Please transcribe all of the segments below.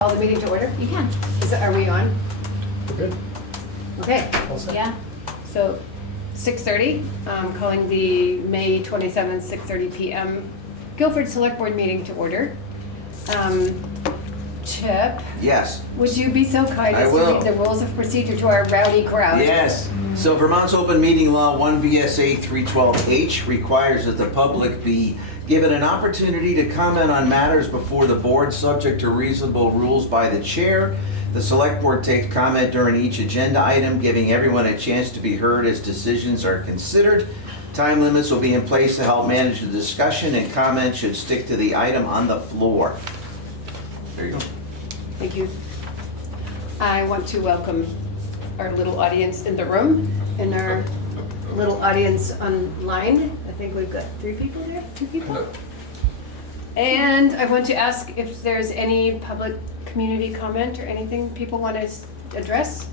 Call the meeting to order? You can. Are we on? Good. Okay, All set. Yeah. so 6:30, calling the May 27th, 6:30 PM Guilford Selectboard meeting to order. Chip, Yes, would you be so kind I as to will. read the rules of procedure to our rowdy crowd? yes. So Vermont's Open Meeting Law 1 VSA 312H requires that the public be given an opportunity to comment on matters before the board subject to reasonable rules by the chair. The select board takes comment during each agenda item, giving everyone a chance to be heard as decisions are considered. Time limits will be in place to help manage the discussion, and comments should stick to the item on the floor. There you go. Thank you. I want to welcome our little audience in the room and our little audience online. I think we've got 3 people there, 2 people? And I want to ask if there's any public community comment or anything people want to address?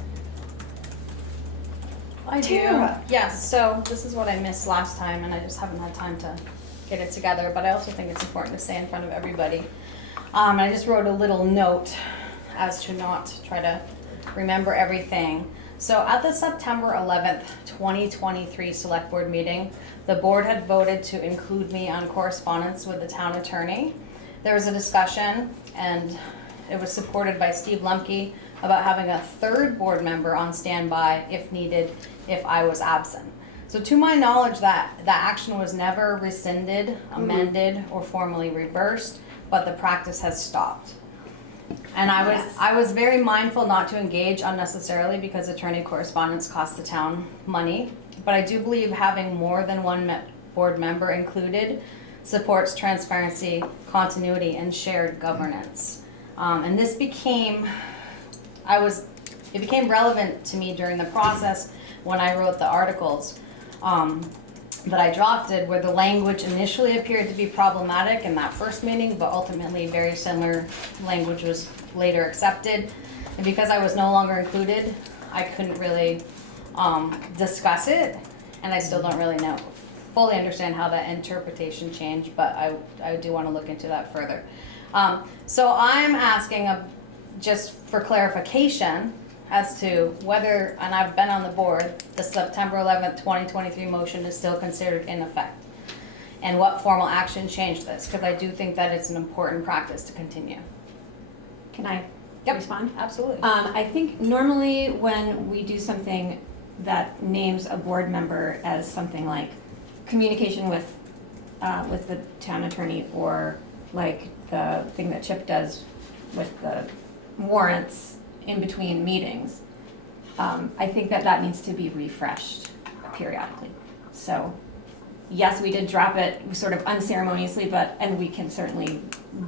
I do. Tara. Yes, so this is what I missed last time and I just haven't had time to get it together, but I also think it's important to say in front of everybody. I just wrote a little note as to not try to remember everything. So at the September 11th, 2023 Select Board meeting, the board had voted to include me on correspondence with the town attorney. There was a discussion and it was supported by Steve Lemke about having a 3rd board member on standby if needed, if I was absent. So to my knowledge, that action was never rescinded, amended, or formally reversed, but the practice has stopped. And I was very mindful not to engage unnecessarily because attorney correspondence costs the town money. But I do believe having more than one board member included supports transparency, continuity, and shared governance. And this became relevant to me during the process when I wrote the articles that I drafted, where the language initially appeared to be problematic in that first meeting, but ultimately very similar language was later accepted. And because I was no longer included, I couldn't really discuss it, and I still don't really fully understand how that interpretation changed, but I do want to look into that further. So I'm asking just for clarification as to whether, and I've been on the board, the September 11th, 2023 motion is still considered in effect, and what formal action changed this, because I do think that it's an important practice to continue. Can I Yep. respond? Absolutely. I think normally when we do something that names a board member as something like communication with the town attorney, or like the thing that Chip does with the warrants in between meetings, I think that needs to be refreshed periodically. So yes, we did drop it sort of unceremoniously, and we can certainly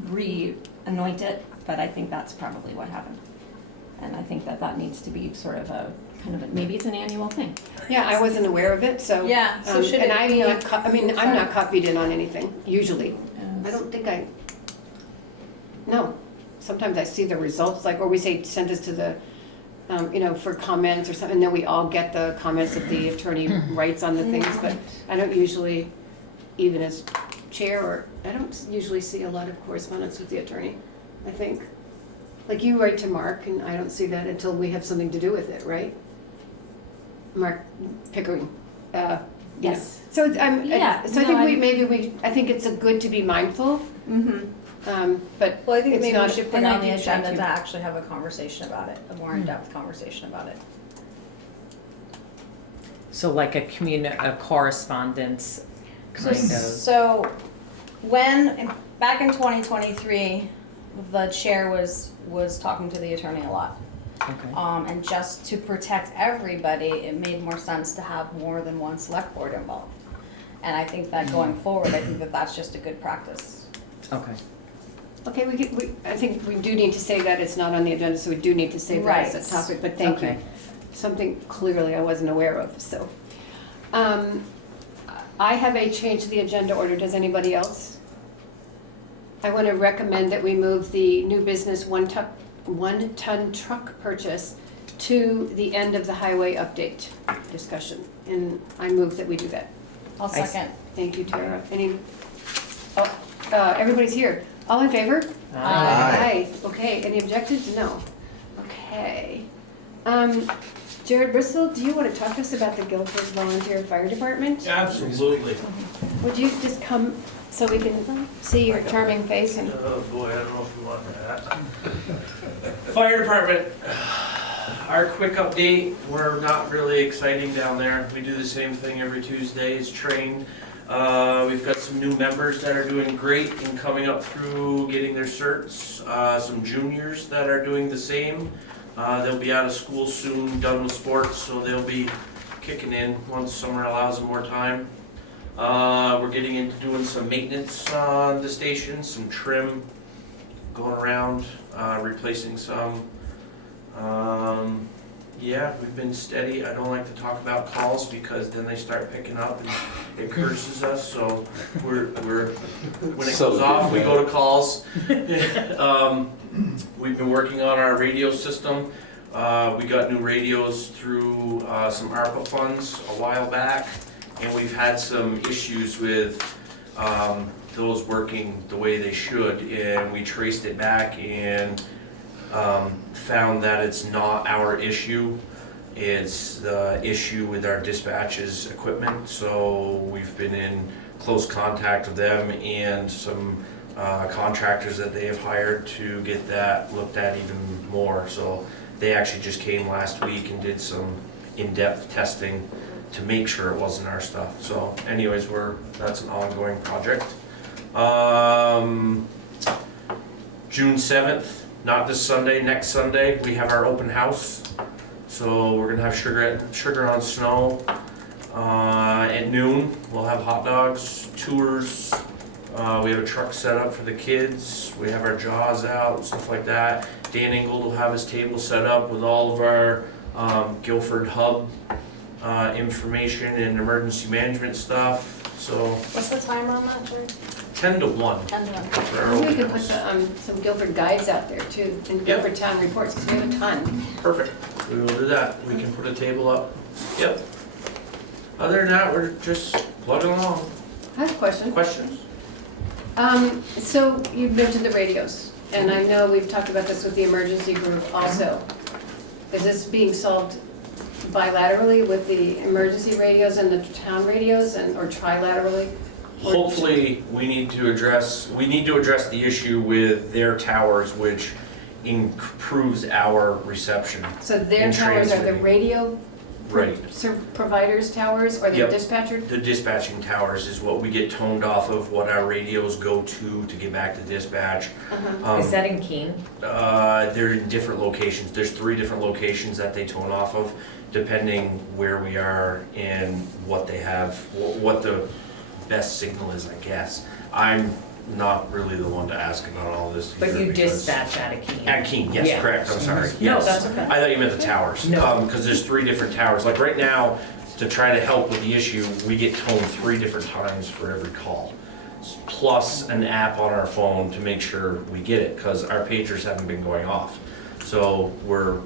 re-anoint it, but I think that's probably what happened. And I think that needs to be sort of maybe it's an annual thing. Yeah, I wasn't aware of it, so. Yeah, so should and it I'm be not, I'm not copied in on anything, usually. I don't think no. Sometimes I see the results, or we say send us to the, for comments or something, and then we all get the comments that the attorney writes on the things, but I don't usually, even as chair, I don't usually see a lot of correspondence with the attorney, I think. Like you write to Mark, and I don't see that until we have something to do with it, right? Mark Pickering. Yes. So Yeah, I think I think it's good to be mindful. Mm-hmm. But Well, I think it's maybe not, we should put and it I on the do try agenda to. to actually have a conversation about it, a more in-depth conversation about it. So like a correspondence kind of. So back in 2023, the chair was talking to the attorney a lot. Okay. And just to protect everybody, it made more sense to have more than one select board involved. And I think that going forward, I think that that's just a good practice. Okay. Okay, I think we do need to say that it's not on the agenda, so we do need to say that as a topic, but thank you. Okay. Something clearly I wasn't aware of, so. I have a change to the agenda order, does anybody else? I want to recommend that we move the new business one-ton truck purchase to the end of the highway update discussion, and I move that we do that. I'll second. Thank you, Tara. Everybody's here. All in favor? Aye. Okay, any objections? No. Okay. Jared Bristol, do you want to talk to us about the Guilford Volunteer Fire Department? Absolutely. Would you just come so we can see your charming face and, Oh boy, I don't know if you want that. Fire department, our quick update, we're not really exciting down there. We do the same thing every Tuesday, it's trained. We've got some new members that are doing great and coming up through getting their certs. Some juniors that are doing the same. They'll be out of school soon, done with sports, so they'll be kicking in once summer allows them more time. We're getting into doing some maintenance on the station, some trim, going around, replacing some. Yeah, we've been steady. I don't like to talk about calls because then they start picking up and it curses us, so we're when it So goes off, we go to calls. We've been working on our radio system. We got new radios through some ARPA funds a while back, and we've had some issues with those working the way they should, and we traced it back and found that it's not our issue. It's the issue with our dispatches equipment, so we've been in close contact with them and some contractors that they have hired to get that looked at even more. So they actually just came last week and did some in-depth testing to make sure it wasn't our stuff. So anyways, that's an ongoing project. June 7th, not this Sunday, next Sunday, we have our open house. So we're gonna have sugar on snow. At noon, we'll have hot dogs, tours. We have a truck set up for the kids. We have our jaws out, stuff like that. Dan Ingold will have his table set up with all of our Guilford Hub information and emergency management stuff. So What's the timer on that, Jared? 10 to 1 10 to 1. for our maybe we open could put house. some Guilford guides out there too, and Guilford Town reports, because we have a ton. Perfect. We will do that. We can put a table up. Yep. Other than that, we're just plugging along. I have a question. Questions? So you mentioned the radios, and I know we've talked about this with the emergency group also. Is this being solved bilaterally with the emergency radios and the town radios, or trilaterally? Or- Hopefully, we need to address the issue with their towers, which improves our reception. So their and towers are the transmitting. radio Right. providers' towers, or the Yep. dispatcher? The dispatching towers is what we get toned off of, what our radios go to get back to dispatch. Uh-huh. Is that in Keene? They're in different locations. There's 3 different locations that they tone off of, depending where we are and what they have, what the best signal is, I guess. I'm not really the one to ask about all this. But here you because- dispatch out of Keene? At Keene, yes, Yeah. correct, I'm sorry. No, Yes. that's okay. I thought you meant the towers. No. Because there's 3 different towers. Like right now, to try to help with the issue, we get toned 3 different times for every call. Plus an app on our phone to make sure we get it, because our pagers haven't been going off. So we're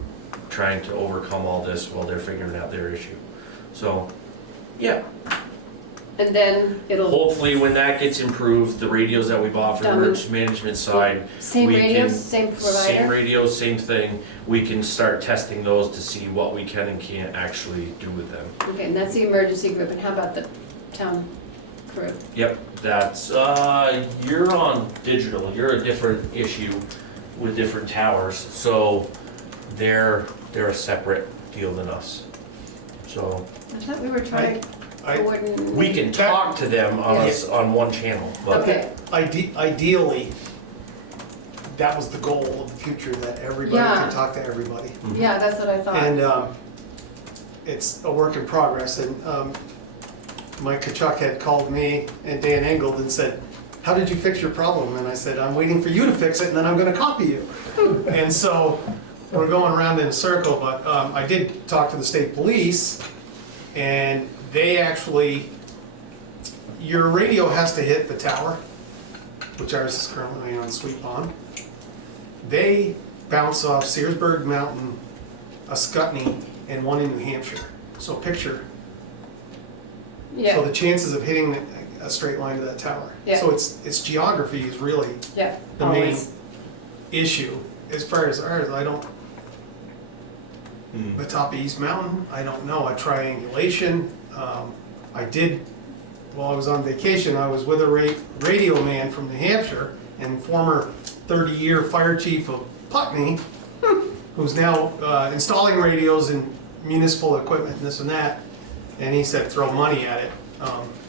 trying to overcome all this while they're figuring out their issue. So, yeah. And then it'll, Hopefully, when that gets improved, the radios that we bought for the Done. emergency management side, same we radios, can- same same provider? radios, same thing. We can start testing those to see what we can and can't actually do with them. Okay, and that's the emergency group, and how about the town crew? Yep, that's, you're on digital, you're a different issue with different towers, so they're a separate deal than us. So, I thought we were trying to coordinate. we can talk to them Yes. on one channel, but Okay, Ideally, that was the goal of the future, that everybody Yeah. can talk to everybody. yeah, that's what I thought. And it's a work in progress, and Mike Kachuk had called me and Dan Engold and said, "How did you fix your problem?" And I said, "I'm waiting for you to fix it, and then I'm gonna copy you." And so, we're going around in a circle, but I did talk to the state police, and they actually, your radio has to hit the tower, which ours is currently on Sweet Pond. They bounce off Searsburg Mountain, Ascutney, and one in New Hampshire. So picture. Yeah. So the chances of hitting a straight line to that tower. Yeah. So it's geography is really Yeah, the main always. issue. As far as ours, I don't, Hmm. the top of East Mountain, I don't know, a triangulation. I did, while I was on vacation, I was with a radio man from New Hampshire and former 30-year fire chief of Putney, who's now installing radios in municipal equipment and this and that. And he said, throw money at it.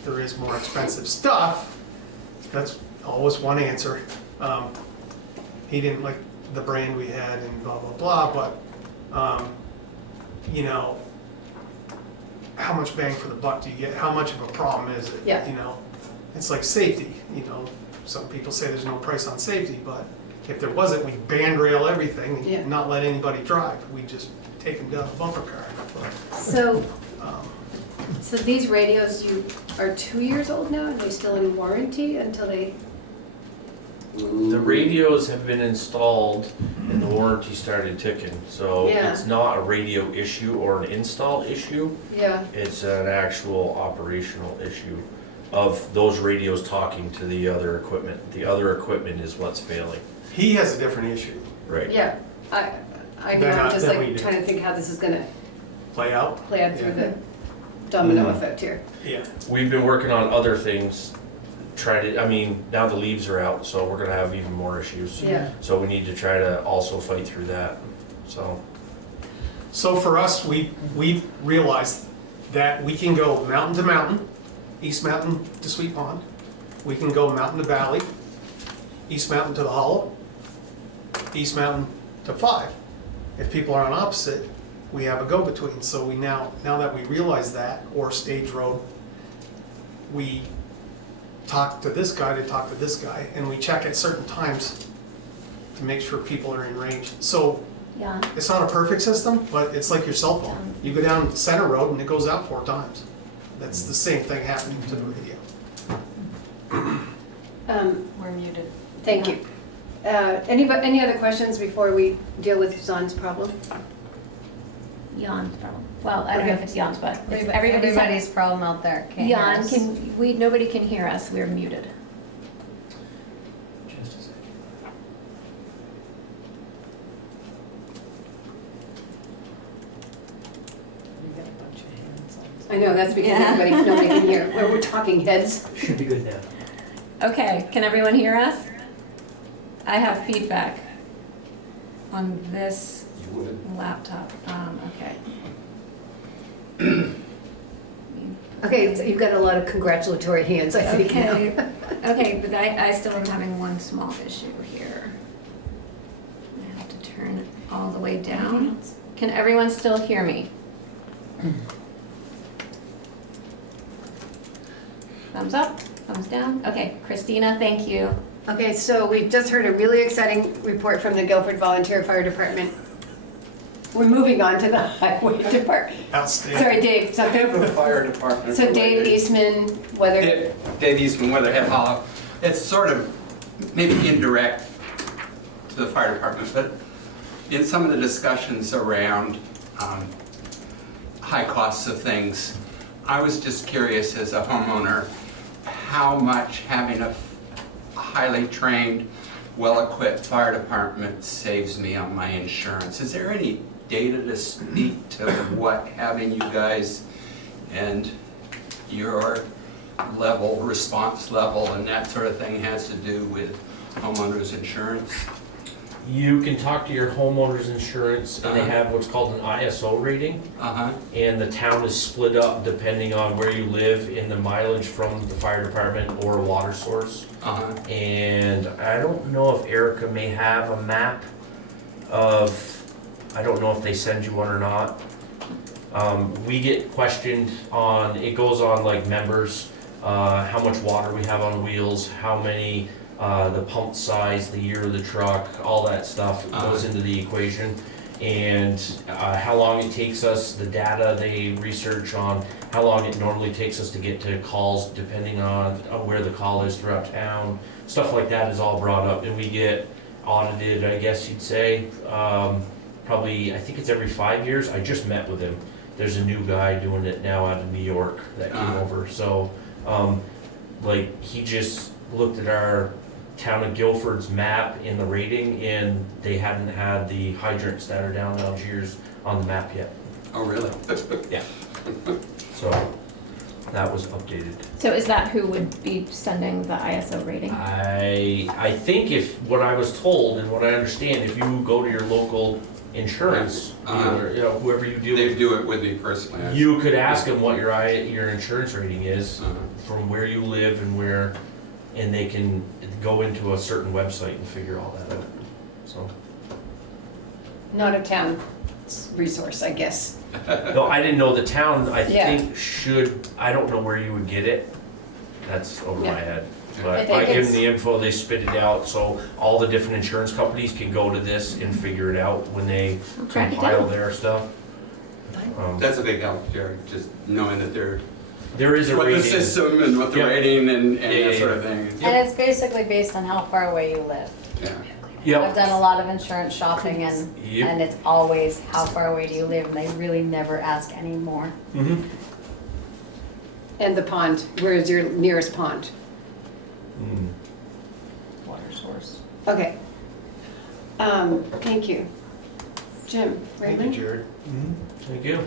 There is more expensive stuff. That's always one answer. He didn't like the brand we had and blah, blah, blah, but, you know, how much bang for the buck do you get? How much of a problem is it? Yeah. You know, it's like safety, you know, some people say there's no price on safety, but if there wasn't, we'd band rail everything Yeah. and not let anybody drive. We'd just take them down a bumper car. But, So, um, so these radios are 2 years old now, and they're still in warranty until they, The radios have been installed and the warranty started ticking, so Yeah. it's not a radio issue or an install issue. yeah, It's an actual operational issue of those radios talking to the other equipment. The other equipment is what's failing. he has a different issue. Right. yeah. I know, Then, I'm just then we like do. trying to think how this is gonna Play out? play out through Yeah. the domino Mm. effect here. Yeah. We've been working on other things, now the leaves are out, so we're gonna have even more issues. Yeah. So we need to try to also fight through that, so. So for us, we realized that we can go mountain to mountain, East Mountain to Sweet Pond. We can go mountain to valley, East Mountain to the Hollow, East Mountain to 5. If people are on opposite, we have a go-between. So we now that we realize that, or Stage Road, we talk to this guy to talk to this guy, and we check at certain times to make sure people are in range. So Yeah. it's not a perfect system, but it's like your cell phone. You go down Center Road and it goes out 4 times. That's the same thing happening to the radio. We're muted. Thank you. Any other questions before we deal with Zon's problem? Yawn's problem. Well, I don't know if it's Yawn's, but it's Everybody's problem out there. Can't hear Yawn, us. nobody can hear us, we're muted. I know, that's because Yeah. nobody can hear. We're talking heads. Should be good now. Okay, can everyone hear us? I have feedback on this laptop. Okay. Okay, so you've got a lot of congratulatory hands, I think now. Okay, okay, but I still am having one small issue here. I have to turn it all the way down. Can everyone still hear me? Thumbs up, thumbs down. Okay, Christina, thank you. Okay, so we've just heard a really exciting report from the Guilford Volunteer Fire Department. We're moving on to the Highway Department. Outstanding. Sorry, Dave, something. The fire department. So Dave Eastman, whether, Dave Eastman, Weatherhead Hollow. It's sort of maybe indirect to the fire department, but in some of the discussions around high costs of things, I was just curious as a homeowner, how much having a highly trained, well-equipped fire department saves me on my insurance. Is there any data to speak to what having you guys and your level, response level, and that sort of thing has to do with homeowners insurance? You can talk to your homeowner's insurance, and they have what's called an ISO rating. And the town is split up depending on where you live in the mileage from the fire department or water source. And I don't know if Erica may have a map of, I don't know if they send you one or not. We get questioned on, it goes on like members, how much water we have on wheels, how many, the pump size, the year of the truck, all that stuff goes into the equation. And how long it takes us, the data they research on, how long it normally takes us to get to calls depending on where the call is throughout town. Stuff like that is all brought up, and we get audited, I guess you'd say, probably, I think it's every 5 years. I just met with him. There's a new guy doing it now out of New York that came over. So like, he just looked at our town of Guilford's map in the rating, and they hadn't had the hydrants that are down Algiers on the map yet. Oh, really? So that was updated. So is that who would be sending the ISO rating? I think if, what I was told and what I understand, if you go to your local insurance dealer, you know, whoever you deal They with, do it with me personally. you could ask them what your insurance rating is Uh-huh. from where you live and where, and they can go into a certain website and figure all that out. So, Not a town resource, I guess. no, I didn't know the town, I Yeah. think should, I don't know where you would get it. That's over Yeah. my head. I But think I give it's- them the info, they spit it out, so all the different insurance companies can go to this and figure it out when they I'll track it compile down. their stuff. That's a big help, Jerry, just knowing that they're, There is a what the rating. system and what the Yep. rating and Yeah, that sort yeah. of thing. And it's basically based on how far away you live. Yeah. I've done a lot of insurance shopping and Yep. it's always how far away do you live, and they really never ask any more. Mm-hmm. And the pond, where is your nearest pond? Water source. Okay. Thank you. Jim, Thank you, Raymond? Jared. Thank you.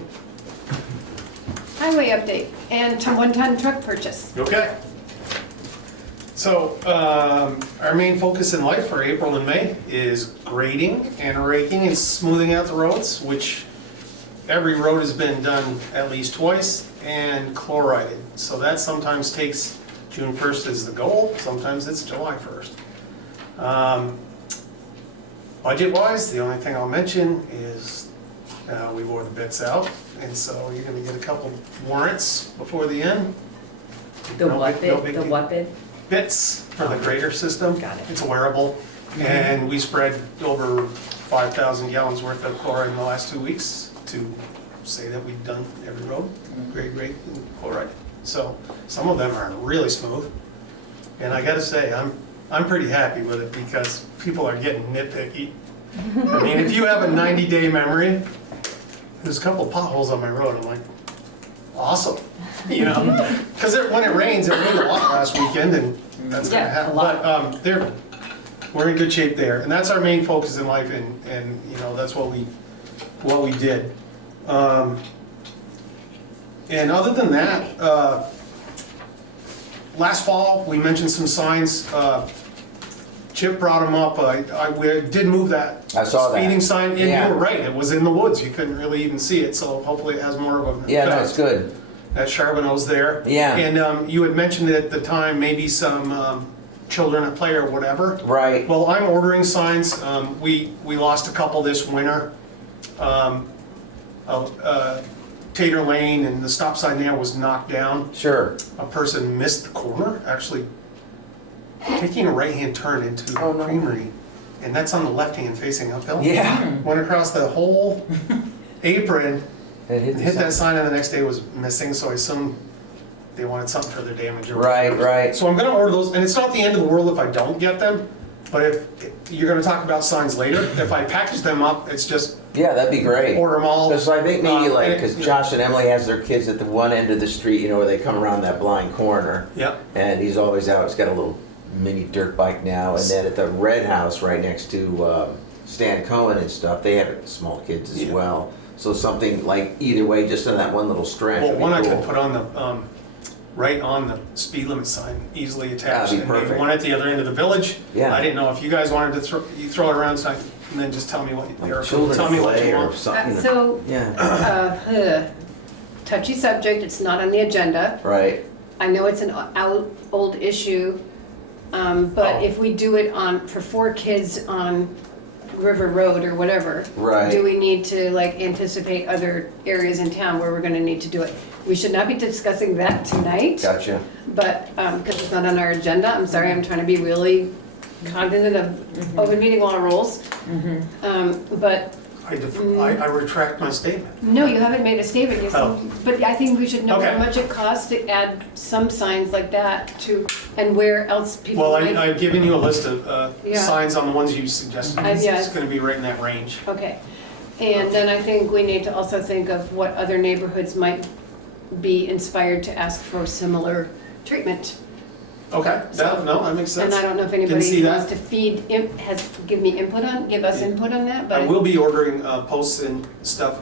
Highway update and one-ton truck purchase. Okay. So, our main focus in life for April and May is grading and raking and smoothing out the roads, which every road has been done at least twice, and chlorided. So that sometimes takes, June 1st is the goal, sometimes it's July 1st. Budget-wise, the only thing I'll mention is we wore the bits out, and so you're gonna get a couple warrants before the end. The No what big- no bid, big the deal. what bid? Bits for the grader system. Got it. It's a wearable, and we spread over 5,000 gallons worth of chloride in the last 2 weeks to say that we've done every road, grade, and chloride. So some of them are really smooth, and I gotta say, I'm pretty happy with it because people are getting nitpicky. I mean, if you have a 90-day memory, there's a couple potholes on my road, I'm like, awesome, you know? Because when it rained a lot last weekend, and that's gonna Yeah, a happen. lot. But we're in good shape there, and that's our main focus in life, and you know, that's what we did. And other than that, last fall, we mentioned some signs. Chip brought them up. We did move that. I saw that. Speeding sign, and Yeah. you were right, it was in the woods. You couldn't really even see it, so hopefully it has more of an effect. Yeah, no, it's good. That Charbonneau's there. Yeah. And you had mentioned at the time, maybe some children at play or whatever. Right. Well, I'm ordering signs. We lost a couple this winter. Tater Lane and the stop sign there was knocked down. Sure. A person missed the corner, actually taking a right-hand turn into the Oh, no. creamery. And that's on the left-hand facing uphill. Yeah. Went across the whole apron It hit and the hit that sign. sign, and the next day was missing, so I assume they wanted something for their damage or Right, whatever. right. So I'm gonna order those, and it's not the end of the world if I don't get them, but if you're gonna talk about signs later, if I package them up, it's just Yeah, that'd be great. order them all. Because I think maybe like, and because it- Josh and Emily has their kids at the one end of the street, you know, where they come around that blind corner. Yep, And he's always out, he's got a little mini dirt bike now. And then at the Red House right next to Stan Cohen and stuff, they have small kids as Yeah. well. So something like either way, just on that one little stretch well, would be one I cool. could put on the, right on the speed limit sign, easily attached. That'd be And maybe perfect. one at the other end of the village. Yeah. I didn't know if you guys wanted to throw it around, so and then just tell me what, or Children tell me what play you or want. something. So, Yeah, touchy subject, it's not on the agenda. right. I know it's an old issue, but Oh. if we do it for 4 kids on River Road or whatever. Right. Do we need to like anticipate other areas in town where we're gonna need to do it? We should not be discussing that tonight, Gotcha. but, because it's not on our agenda, I'm sorry, I'm trying to be really cognizant of open meeting law rules. But I retract my statement. no, you haven't made a statement, Oh. but I think we should know Okay. how much it costs to add some signs like that to, and where else people Well, might. I've given you a list of Yeah. signs on the ones you suggested. Yeah. It's gonna be right in that range. Okay, and then I think we need to also think of what other neighborhoods might be inspired to ask for similar treatment. Okay, that makes sense. And I don't know if see anybody that. wants to give us input on that, I but will be ordering posts and stuff,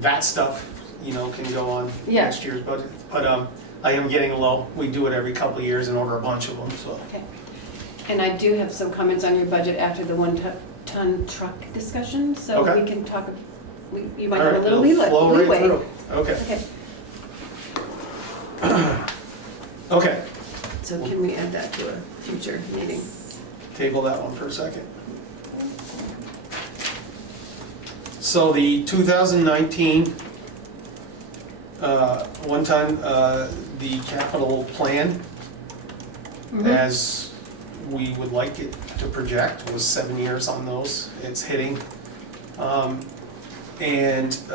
that stuff, can go on Yeah. next year's budget. But I am getting low. We do it every couple of years and order a bunch of them, so. okay. And I do have some comments on your budget after the one-ton truck discussion, so Okay. we can talk, you might All have right, a little it'll flow right leeway. through. Okay, Okay, okay. so can we add that to a future meeting? Table that one for a second. So the 2019, one time, the capital plan, as we would like it to project, was 7 years on those. It's hitting. It's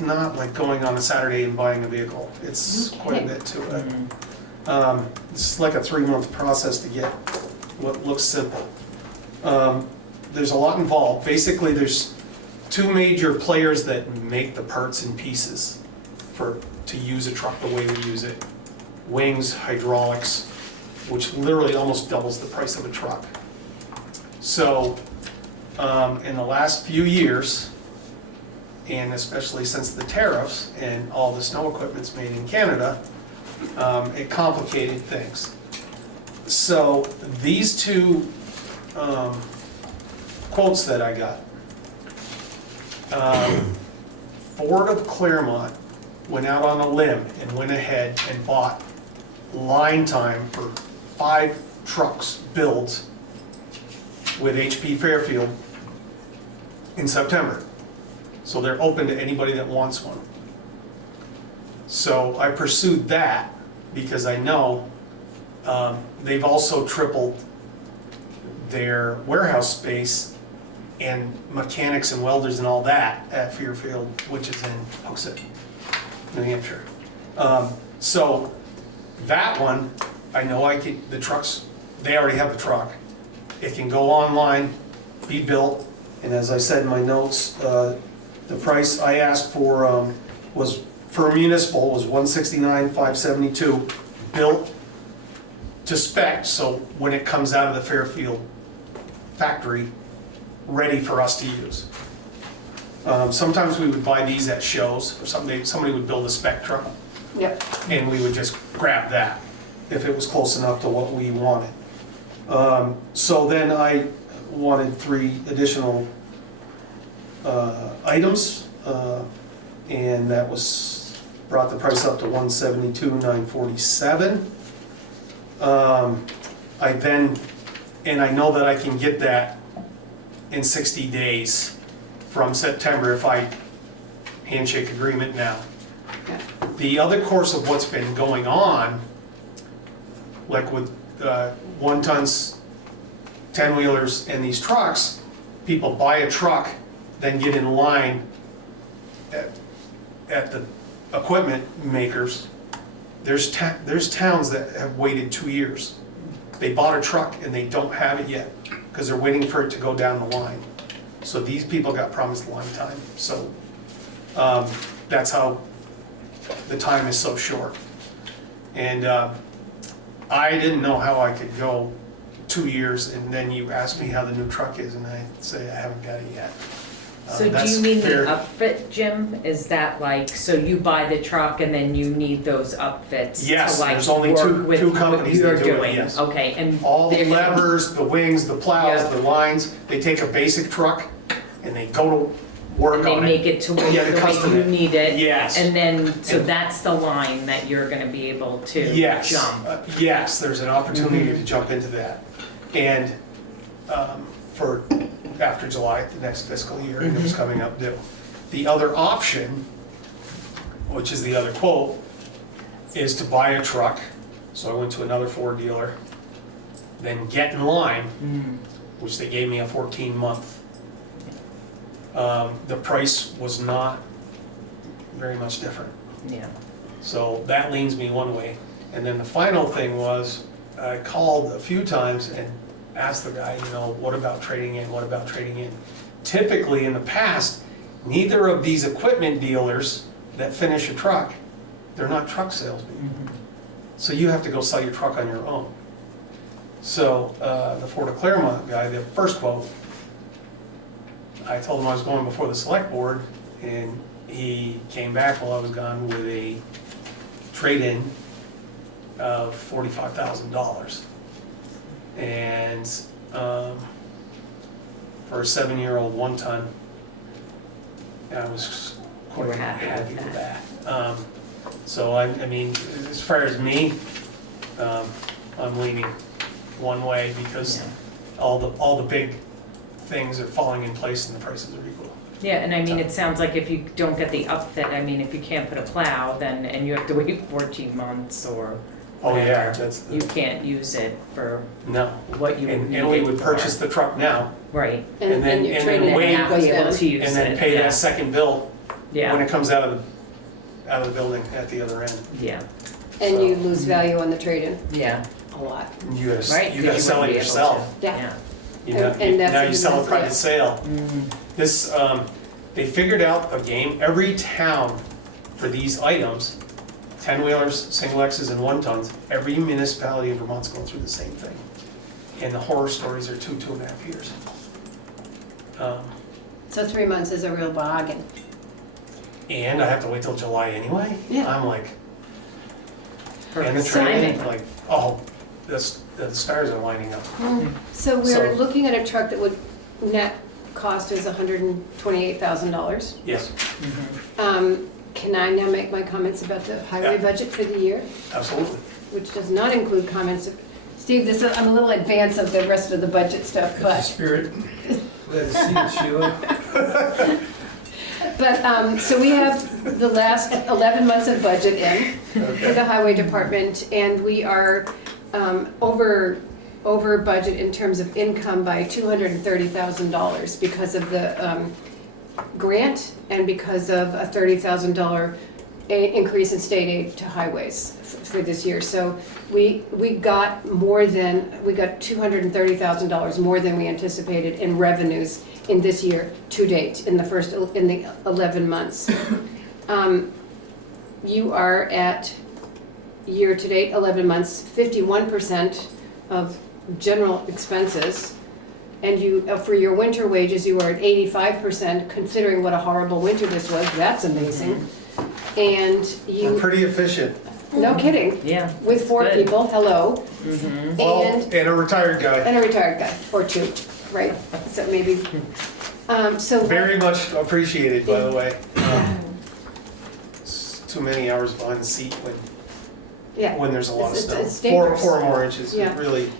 not like going on a Saturday and buying a vehicle. It's quite a bit to it. It's like a 3-month process to get what looks simple. There's a lot involved. Basically, there's 2 major players that make the parts and pieces to use a truck the way we use it. Wings, hydraulics, which literally almost doubles the price of a truck. So, in the last few years, and especially since the tariffs and all the snow equipment's made in Canada, it complicated things. So these 2 quotes that I got. Ford of Claremont went out on a limb and went ahead and bought line time for 5 trucks built with HP Fairfield in September. So they're open to anybody that wants one. So I pursued that because I know they've also tripled their warehouse space and mechanics and welders and all that at Fairfield, which is in Hooksett, New Hampshire. So that one, I know the trucks, they already have the truck. It can go online, be built, and as I said in my notes, the price I asked for was, for a municipal, was $169,572, built to spec, so when it comes out of the Fairfield factory, ready for us to use. Sometimes we would buy these at shows, or somebody would build a spec truck, Yep, and we would just grab that if it was close enough to what we wanted. So then I wanted 3 additional items, and that brought the price up to $172,947. I know that I can get that in 60 days from September if I handshake agreement now. yeah, The other course of what's been going on, like with 1-tons, 10-wheelers, and these trucks, people buy a truck, then get in line at the equipment makers. There's towns that have waited 2 years. They bought a truck and they don't have it yet because they're waiting for it to go down the line. So these people got promised line time. So that's how the time is so short. And I didn't know how I could go 2 years, and then you ask me how the new truck is, and I say I haven't got it yet. So do That's you mean the fair. upfit, Jim? Is that like, so you buy the truck and then you need those upfits Yes, to like there's only work two with companies what that you're do it, doing? yes. Okay, and All the they're gonna- levers, the wings, the plows, Yeah. the lines, they take a basic truck and they go to work And they on make it. it to where Yeah, the the way custom you it. need it. Yes. And then, so And- that's the line that you're gonna be able to Yes, jump. yes, there's an opportunity to jump into that. And for after July, the next fiscal year, and it was coming up due. The other option, which is the other quote, is to buy a truck. So I went to another Ford dealer, then get in line, which they gave me a 14-month. The price was not very much different. Yeah. So that leans me one way. And then the final thing was, I called a few times and asked the guy, what about trading in, what about trading in? Typically, in the past, neither of these equipment dealers that finish a truck they're not truck salespeople. So you have to go sell your truck on your own. So the Ford of Claremont guy, the first quote, I told him I was going before the select board, and he came back while I was gone with a trade-in of $45,000. And for a 7-year-old 1-ton, I was quite We're happy with happy with that. So I mean, as far as me, I'm leaning one way because Yeah. all the big things are falling in place and the prices are equal. Yeah, and I mean, it sounds like if you don't get the upfit, I mean, if you can't put a plow, then, and you have to wait 14 months or Oh yeah, whatever, that's you can't use it for no. what you would need And we it would for. purchase the truck now Right, And then- your and then trade-in wait- have goes to be able down. to use it. and then pay yeah. that second bill when Yeah, it comes out of the building at the other end. yeah, And you lose value on the trade-in yeah, a lot. You gotta, right. you gotta 'cause sell wouldn't it be able yourself. to. Yeah. You know, And that's now what you sell a meant, private yeah. sale. Mhm. This, they figured out a game, every town for these items, 10-wheelers, single X's and 1-tons, every municipality in Vermont's going through the same thing. And the horror stories are 2.5 years. So 3 months is a real bargain. And I have to wait till July anyway? Yeah. I'm like, and the Perfect trade, timing. like, oh, the stars are lining up. So we're So- looking at a truck that would net cost us $128,000. Yes, Can I now make my comments about the highway Yeah. budget for the year, absolutely. which does not include comments of, Steve, this is, I'm a little advanced of the rest of the budget stuff, but. Spirit. Glad to see you, Sheila. But, so we have the last 11 months of budget in for the highway department, and we are over budget in terms of income by $230,000 because of the grant and because of a $30,000 increase in state aid to highways for this year. So we got $230,000 more than we anticipated in revenues in this year to date, in the 11 months. You are at, year to date, 11 months, 51% of general expenses. And you, for your winter wages, you are at 85%, considering what a horrible winter this was. That's amazing. And We're you, pretty efficient. no kidding, Yeah. with 4 good. people, hello, Well, and and a retired guy. a retired guy, or 2, right? So maybe, so. Very much appreciated, by the way. It's too many hours behind the seat Yeah. when there's a lot of It's- snow. it's Four dangerous. or more inches, Yeah. it really.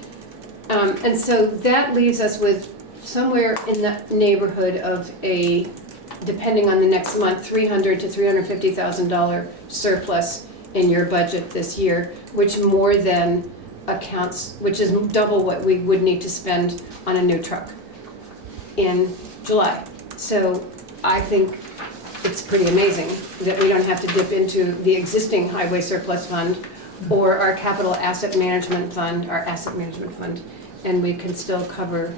And so that leaves us with somewhere in the neighborhood of a, depending on the next month, $300,000 to $350,000 surplus in your budget this year, which more than accounts, which is double what we would need to spend on a new truck in July. So I think it's pretty amazing that we don't have to dip into the existing highway surplus fund or our capital asset management fund, and we can still cover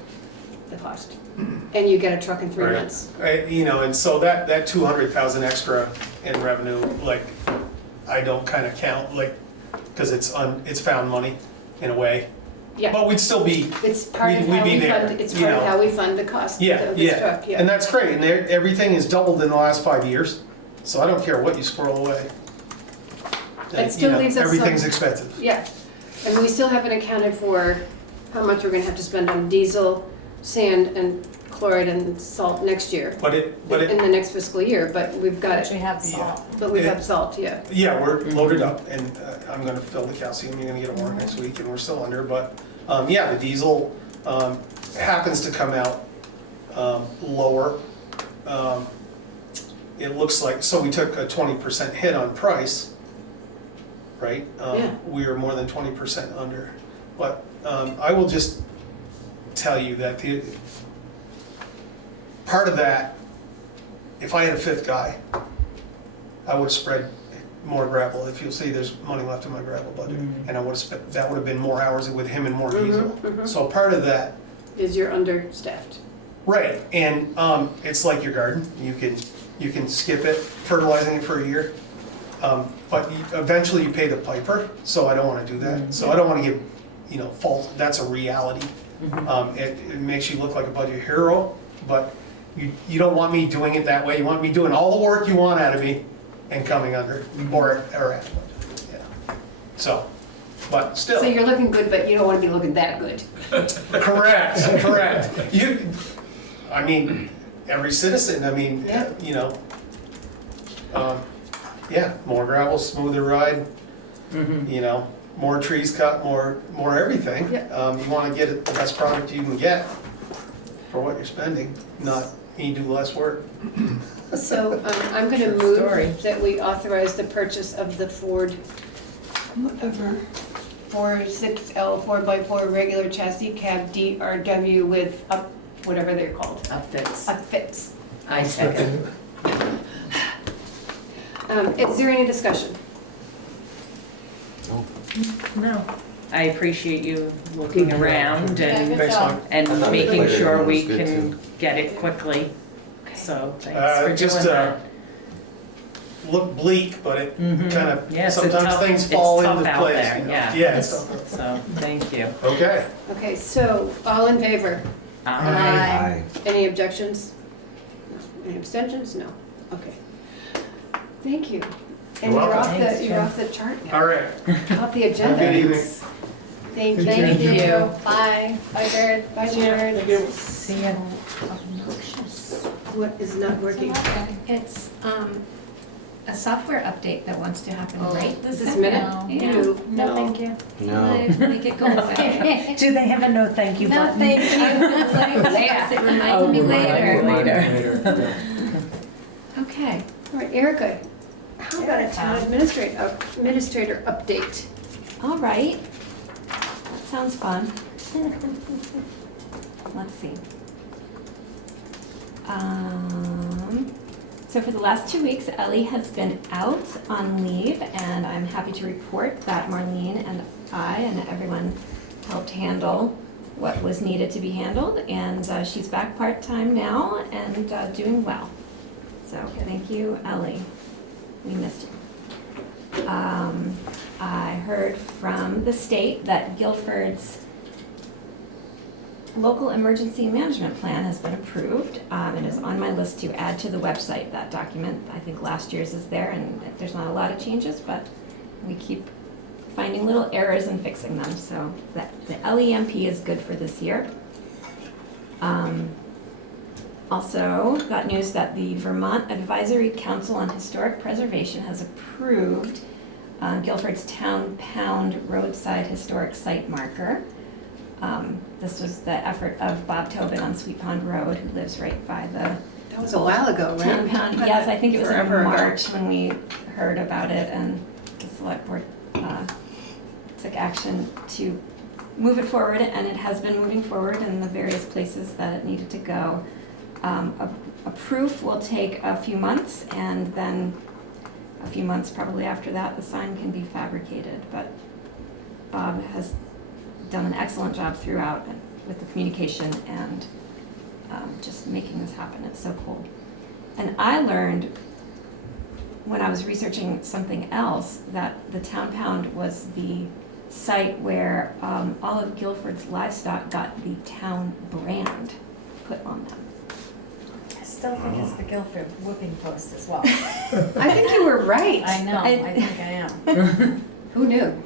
the cost. And you get a truck in 3 Right. months. And so that 200,000 extra in revenue, like, I don't kind of count, like, because it's found money in a way. Yeah, But we'd still be, it's part of we'd how be we there, fund, it's you part of know. how we fund the cost yeah, of this truck, yeah. And that's great, and everything has doubled in the last 5 years, so I don't care what you squirrel away. That still You know, leaves us some- everything's expensive. Yeah, and we still haven't accounted for how much we're gonna have to spend on diesel, sand, and chloride and salt next year, But in the next fiscal year, but we've got Actually it, have salt. but we it- have salt, yeah. yeah, we're loaded up, and I'm gonna fill the calcium, you're gonna get a warrant next week, and we're still under, but, yeah, the diesel, happens to come out, lower. It looks like, so we took a 20% hit on price, right? Yeah. We were more than 20% under, but, I will just tell you that part of that, if I had a 5th guy, I would have spread more gravel. If you'll see, there's money left in my gravel budget. And I would have spent, that would have been more hours with him and more diesel. So part of that, Is you're understaffed. right, and it's like your garden. You can skip it, fertilizing it for a year, But eventually you pay the piper, so I don't wanna do that. So I don't wanna give, false, that's a reality. It makes you look like a budget hero, but you don't want me doing it that way. You want me doing all the work you want out of me and coming under, or at budget. Yeah. So, but still. So you're looking good, but you don't wanna be looking that good. Correct. Every citizen, Yeah. More gravel, smoother ride, more trees cut, more everything. Yeah. You wanna get the best product you can get for what you're spending, not me do less work. So I'm gonna Story. move that we authorize the purchase of the Ford, whatever, 46L 4x4 regular chassis cab DRW with up, whatever they're called, Upfits. upfits. I second. Is there any discussion? No. I appreciate you looking around Yeah, and, good Thanks, job. Mike. and I thought the making player sure one we was good, can too. get it quickly. So thanks for Just, doing that. Look bleak, but it Mhm. kind of, Yes, it's sometimes tough- things it's fall tough into out place. there, yeah. Yeah, it's tough. So, thank you. Okay. Okay, so all in favor? Aye. Any objections? No. Any abstentions? No. Okay. Thank you. And You're you're welcome. off Thanks, you're Jen. off the chart now, All right. off the Have a agenda. good evening. Thank you. Thank you. you. Bye. Bye, Jared. Bye, Jared. See ya. What is not working? It's a software update that wants to happen right this This second. minute? Yeah. No, thank you. No. Make it go away. Do they have a no thank you No, button? thank you. Yes, it reminds Oh, me remind me later. later. Okay. All right, Erica, how about a town administrator update? All right. That sounds fun. Let's see. So for the last 2 weeks, Ellie has been out on leave, and I'm happy to report that Marlene and I and everyone helped handle what was needed to be handled, and she's back part-time now and doing well. So thank you, Ellie. We missed you. I heard from the state that Guilford's local emergency management plan has been approved. It is on my list to add to the website, that document. I think last year's is there, and there's not a lot of changes, but we keep finding little errors and fixing them, so that the LEMP is good for this year. Also, got news that the Vermont Advisory Council on Historic Preservation has approved Guilford's Town Pound roadside historic site marker. This was the effort of Bob Tobin on Sweet Pond Road, who lives right by the That was a while ago, Town right? Pound. Yes, I think it was in Forever ago. March when we heard about it, and the select board took action to move it forward, and it has been moving forward in the various places that it needed to go. A proof will take a few months, and then a few months probably after that, the sign can be fabricated. But Bob has done an excellent job throughout with the communication and just making this happen. It's so cool. And I learned when I was researching something else that the Town Pound was the site where all of Guilford's livestock got the town brand put on them. I still think it's the Guilford whipping post as well. I think you were right. I know, I think I am. Who knew?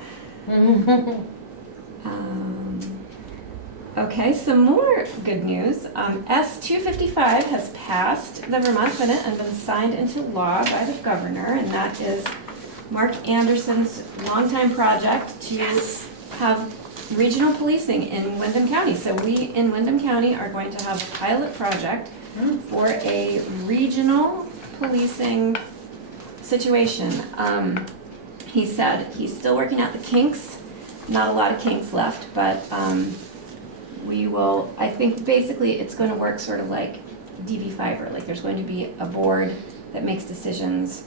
Okay, some more good news. S-255 has passed the Vermont Senate and been signed into law by the governor, and that is Mark Anderson's longtime project to have regional policing in Windham County. So we in Windham County are going to have a pilot project for a regional policing situation. He said he's still working out the kinks, not a lot of kinks left, but we will, I think basically it's going to work sort of like DV Fiber, like there's going to be a board that makes decisions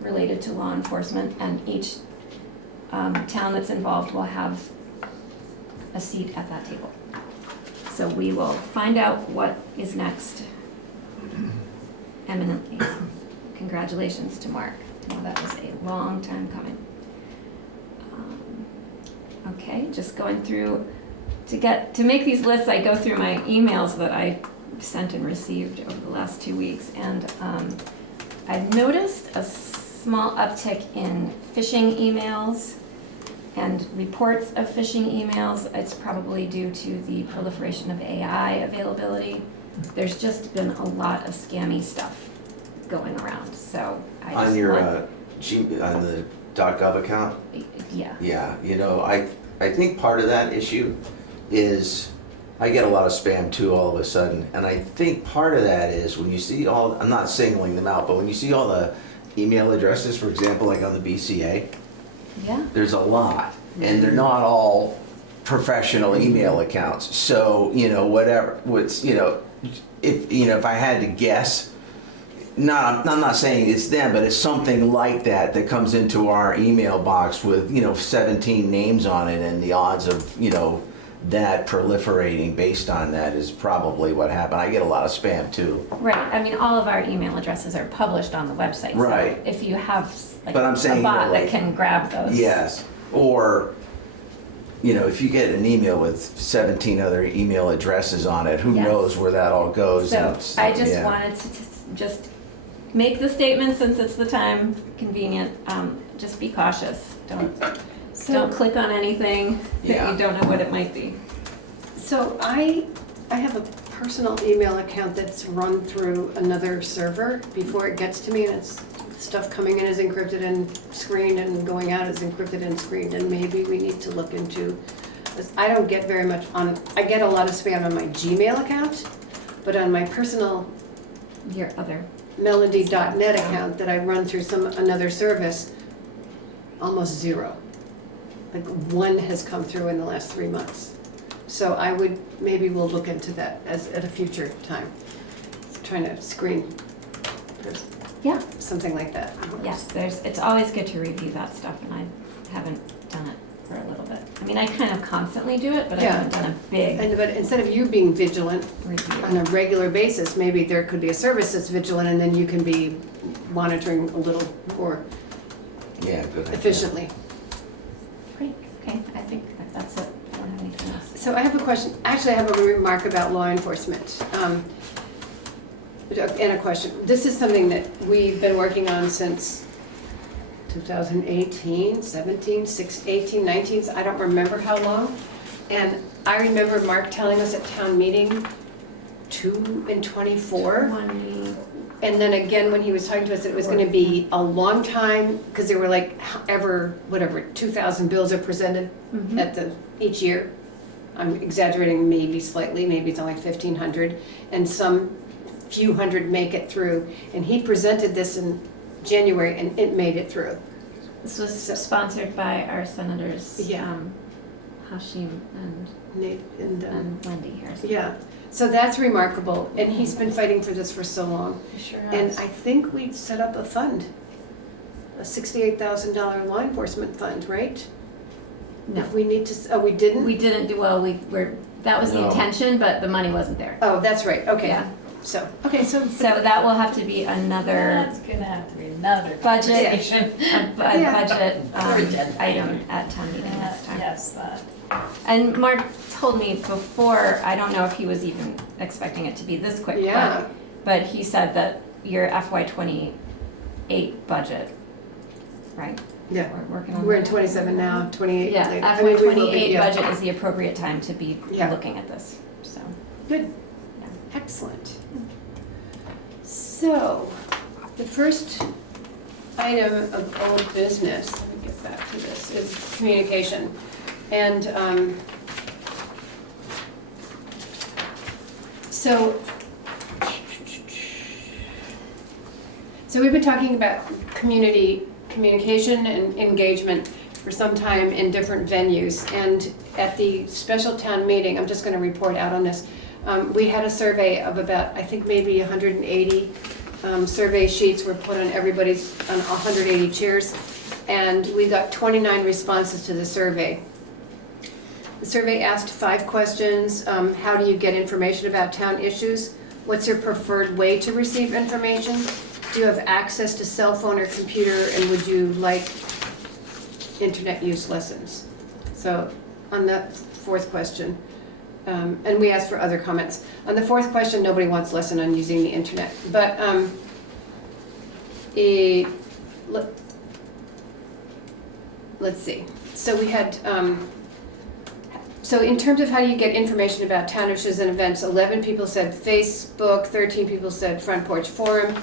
related to law enforcement, and each town that's involved will have a seat at that table. So we will find out what is next eminently. Congratulations to Mark. No, that was a long time coming. Okay, just going through, to make these lists, I go through my emails that I sent and received over the last 2 weeks, and I've noticed a small uptick in phishing emails and reports of phishing emails. It's probably due to the proliferation of AI availability. There's just been a lot of scammy stuff going around, so I just On your, want- on the .gov account? yeah. Yeah, you know, I think part of that issue is I get a lot of spam too all of a sudden. And I think part of that is when you see I'm not singling them out, but when you see all the email addresses, for example, like on the BCA, Yeah. there's a lot. And they're not all professional email accounts. So, you know, if I had to guess, I'm not saying it's them, but it's something like that comes into our email box with, 17 names on it, and the odds of, that proliferating based on that is probably what happened. I get a lot of spam too. Right, I mean, all of our email addresses are published on the website. So Right. if you have like But I'm saying, a bot like- that can grab those. Yes, or, if you get an email with 17 other email addresses on it, who Yes. knows where that all goes. So and I just yeah. wanted to just make the statement, since it's the time convenient, just be cautious. Don't click on anything that Yeah. you don't know what it might be. So I have a personal email account that's run through another server before it gets to me, and it's stuff coming in is encrypted and screened, and going out is encrypted and screened, and maybe we need to look into this. I don't get very much I get a lot of spam on my Gmail account, but on my personal Your other, melody.net account that I run through another service, almost zero. Like one has come through in the last 3 months. So maybe we'll look into that at a future time. Trying to screen for yeah, something like that. yes, it's always good to review that stuff, and I haven't done it for a little bit. I mean, I kind of constantly do it, but I Yeah. haven't done a big But instead of you being vigilant on review. a regular basis, maybe there could be a service that's vigilant, and then you can be monitoring a little more Yeah, good idea. efficiently. Great, okay, I think that's it. I don't have anything else. So I have a question, actually I have a remark about law enforcement. And a question. This is something that we've been working on since 2018, 17, 18, 19, I don't remember how long. And I remember Mark telling us at town meeting 2 and 24. And then again, when he was talking to us, it was gonna be a long time, because there were like 2,000 bills are presented at each year. I'm exaggerating maybe slightly, maybe it's only 1,500, and some few hundred make it through. And he presented this in January, and it made it through. This was sponsored by our senators, Yeah. Hashim Nate and and Wendy here. yeah, so that's remarkable, and he's been fighting for this for so long. Sure And I think we set up a fund, a $68,000 law enforcement fund, right? No, If we need to, we didn't? we didn't do well. That was the No. intention, but the money wasn't there. Oh, that's right, okay. Yeah. So So that will have to be another That's gonna have to be another budget, conversation. a Yeah. budget Or agenda item at town meeting next time. Yes, And Mark told me before, I don't know if he was even expecting it to be this quick, Yeah. but he said that your FY '28 budget, right? Yeah, We're working on we're in that. 27 now, 28 Yeah, later. I FY mean, we will be, '28 yeah. budget is the appropriate time to be Yeah. looking at this, so. Good, excellent. So, the first item of old business, let me get back to this, is communication. And so we've been talking about communication and engagement for some time in different venues. And at the special town meeting, I'm just going to report out on this, we had a survey of about, I think maybe 180 survey sheets were put on on 180 chairs, and we got 29 responses to the survey. The survey asked 5 questions. How do you get information about town issues? What's your preferred way to receive information? do you have access to cell phone or computer, and would you like internet use lessons? So on that fourth question, and we asked for other comments. On the fourth question, nobody wants lesson on using the internet, but let's see. So we had, so in terms of how do you get information about townships and events, 11 people said Facebook, 13 people said Front Porch Forum,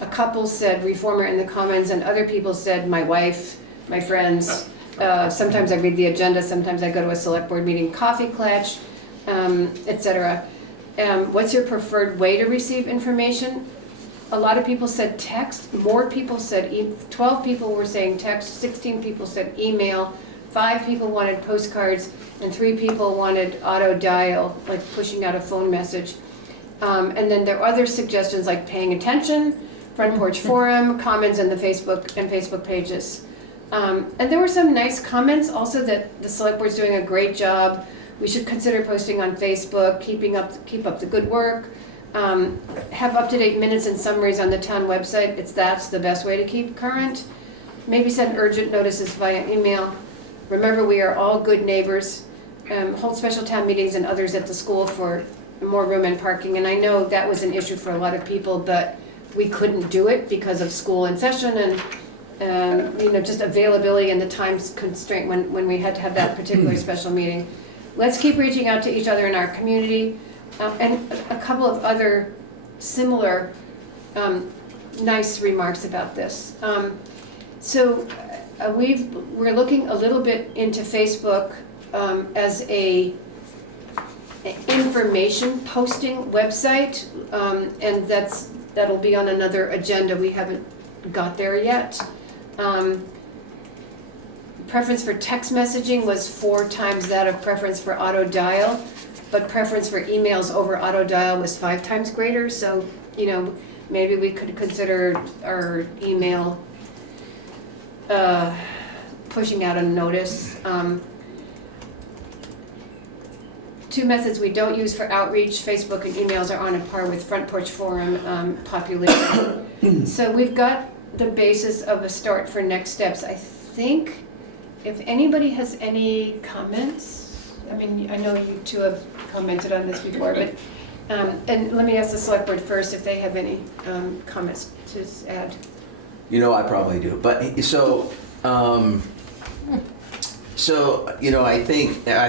a couple said Reformer in the Commons, and other people said my wife, my friends. Sometimes I read the agenda, sometimes I go to a select board meeting, coffee klatch, etc. What's your preferred way to receive information? A lot of people said text, more people said, 12 people were saying text, 16 people said email, 5 people wanted postcards, and 3 people wanted auto dial, like pushing out a phone message. And then there are other suggestions like paying attention, Front Porch Forum, comments in the Facebook pages. And there were some nice comments also that the select board's doing a great job. We should consider posting on Facebook, keep up the good work. Have up-to-date minutes and summaries on the town website. That's the best way to keep current. Maybe send urgent notices via email. Remember, we are all good neighbors. Hold special town meetings and others at the school for more room and parking. And I know that was an issue for a lot of people, but we couldn't do it because of school in session and just availability and the time constraint when we had to have that particular special meeting. Let's keep reaching out to each other in our community. And a couple of other similar nice remarks about this. We're looking a little bit into Facebook as a information posting website, and that'll be on another agenda. We haven't got there yet. Preference for text messaging was 4 times that of preference for auto dial, but preference for emails over auto dial was 5 times greater. So, maybe we could consider our email pushing out a notice. 2 methods we don't use for outreach, Facebook and emails, are on a par with Front Porch Forum population. So we've got the basis of a start for next steps. I think if anybody has any comments, I mean, I know you 2 have commented on this before, but, and let me ask the select board first if they have any comments to add. I probably do, but I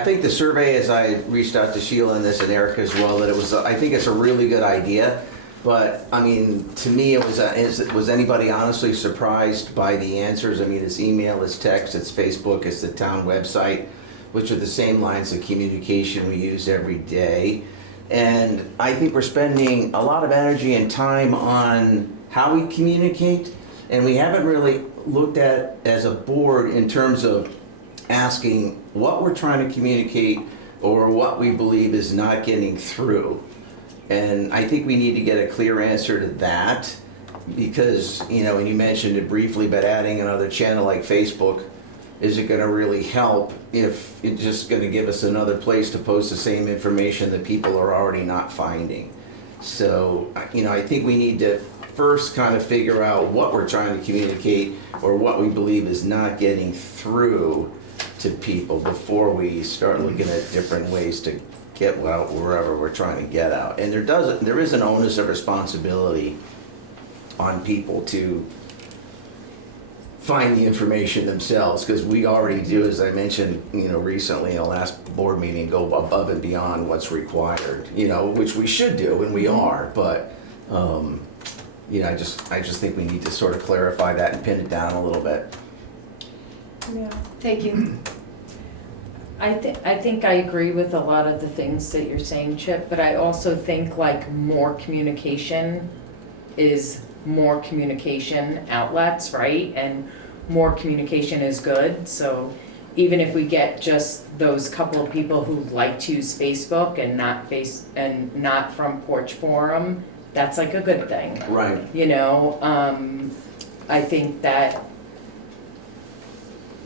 think the survey, as I reached out to Sheila and this and Erica as well, that I think it's a really good idea. But I mean, to me, was anybody honestly surprised by the answers? I mean, it's email, it's text, it's Facebook, it's the town website, which are the same lines of communication we use every day. And I think we're spending a lot of energy and time on how we communicate, and we haven't really looked at as a board in terms of asking what we're trying to communicate or what we believe is not getting through. And I think we need to get a clear answer to that, because, and you mentioned it briefly, but adding another channel like Facebook, is it going to really help if it's just going to give us another place to post the same information that people are already not finding? So, I think we need to first kind of figure out what we're trying to communicate or what we believe is not getting through to people before we start looking at different ways to get out wherever we're trying to get out. And there is an onus of responsibility on people to find the information themselves, because we already do, as I mentioned, recently in the last board meeting, go above and beyond what's required, which we should do, and we are, but I just think we need to sort of clarify that and pin it down a little bit. Yeah. Thank you. I think I agree with a lot of the things that you're saying, Chip, but I also think more communication is more communication outlets, right? And more communication is good. So even if we get just those couple of people who like to use Facebook and not Front Porch Forum, that's a good thing. Right. I think that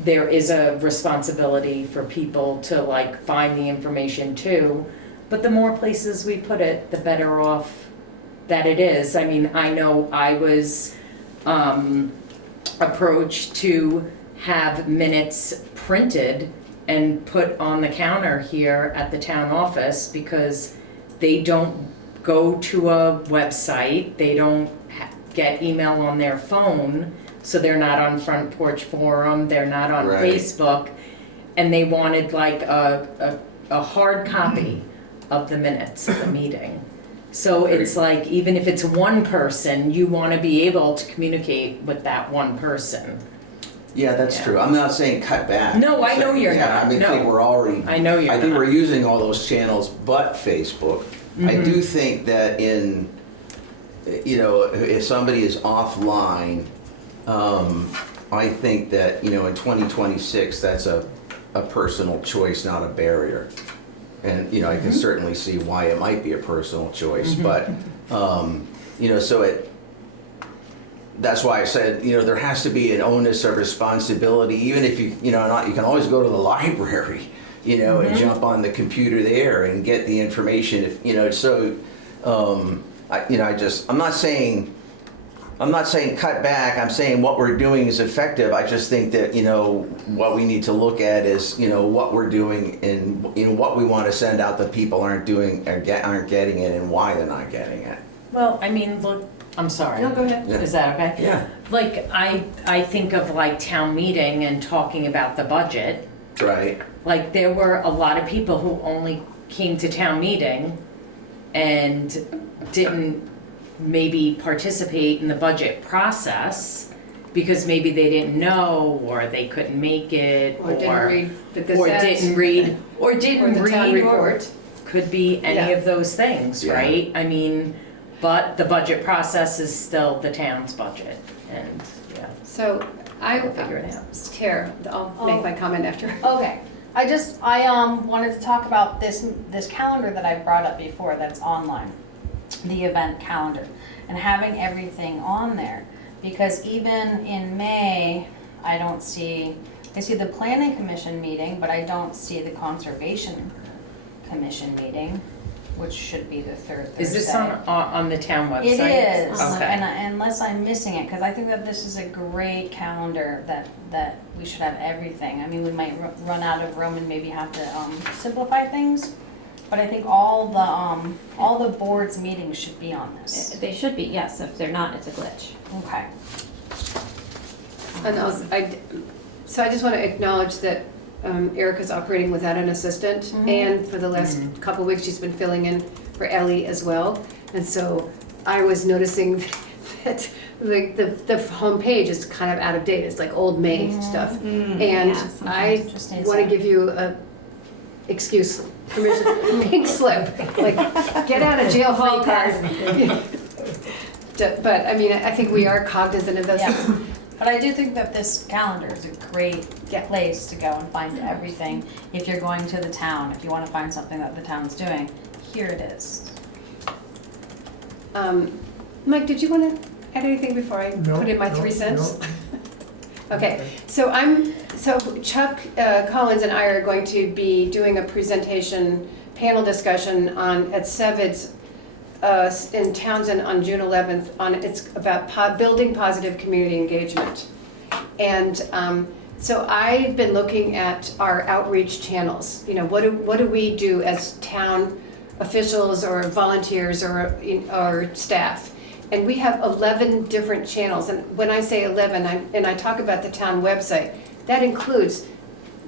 there is a responsibility for people to find the information too, but the more places we put it, the better off that it is. I mean, I know I was approached to have minutes printed and put on the counter here at the town office because they don't go to a website, they don't get email on their phone, so they're not on Front Porch Forum, they're not on Right. Facebook, and they wanted like a hard copy of the minutes of the meeting. So it's like, even if it's one person, you want to be able to communicate with that one person. Yeah, that's Yeah. true. I'm not saying cut back. No, I know you're Yeah, not. I mean, No. I think we're already, I know you're I think not. we're using all those channels but Facebook. I do think that in, you know, if somebody is offline, I think that, you know, in 2026, that's a personal choice, not a barrier. And, you know, I can certainly see why it might be a personal choice, but, you know, so that's why I said, you know, there has to be an onus of responsibility, even if you know, not, you can always go to the library, you know, and jump on the computer there and get the information, if, you know, so, you know, I'm not saying cut back, I'm saying what we're doing is effective. I just think that, you know, what we need to look at is, you know, what we're doing and, you know, what we want to send out that people aren't doing, aren't getting it and why they're not getting it. Well, I mean, look, I'm sorry. No, go ahead. Yeah. Is that okay? Yeah, Like, I think of like town meeting and talking about the budget. right. Like, there were a lot of people who only came to town meeting and didn't maybe participate in the budget process because maybe they didn't know, or they couldn't make it, Or didn't read the or Gazette. didn't read, or Or didn't the town read, or report. could be any Yeah. of those things, Yeah. right? I mean, but the budget process is still the town's budget, and, yeah, So we'll figure it out. Tara, I'll make my comment after. Okay, I wanted to talk about this calendar that I brought up before that's online, the event calendar, and having everything on there. Because even in May, I see the planning commission meeting, but I don't see the conservation commission meeting, which should be the third Thursday. Is this on the town website? It is, Okay. and unless I'm missing it, because I think that this is a great calendar that we should have everything. I mean, we might run out of room and maybe have to simplify things, but I think all the board's meetings should be on this. They should be, yes. If they're not, it's a glitch. Okay. And also, so I just want to acknowledge that Erica's operating without an assistant, and for the last couple of weeks, she's been filling in for Ellie as well. And so I was noticing that the homepage is kind of out of date. It's like old May stuff. And yeah, I Just needs want to to- give you a permission, pink slip, like, get out of jail free card. But, I mean, I think we are cognizant of those Yeah. things. But I do think that this calendar is a great place to go and find everything. If you're going to the town, if you want to find something that the town's doing, here it is. Mike, did you want to add anything before I put in my 3 cents? Okay, so Chuck Collins and I are going to be doing a presentation, panel discussion at Sevid's in Townsend on June 11th. It's about building positive community engagement. And so I've been looking at our outreach channels. You know, what do we do as town officials or volunteers or staff? And we have 11 different channels. And when I say 11, I talk about the town website, that includes,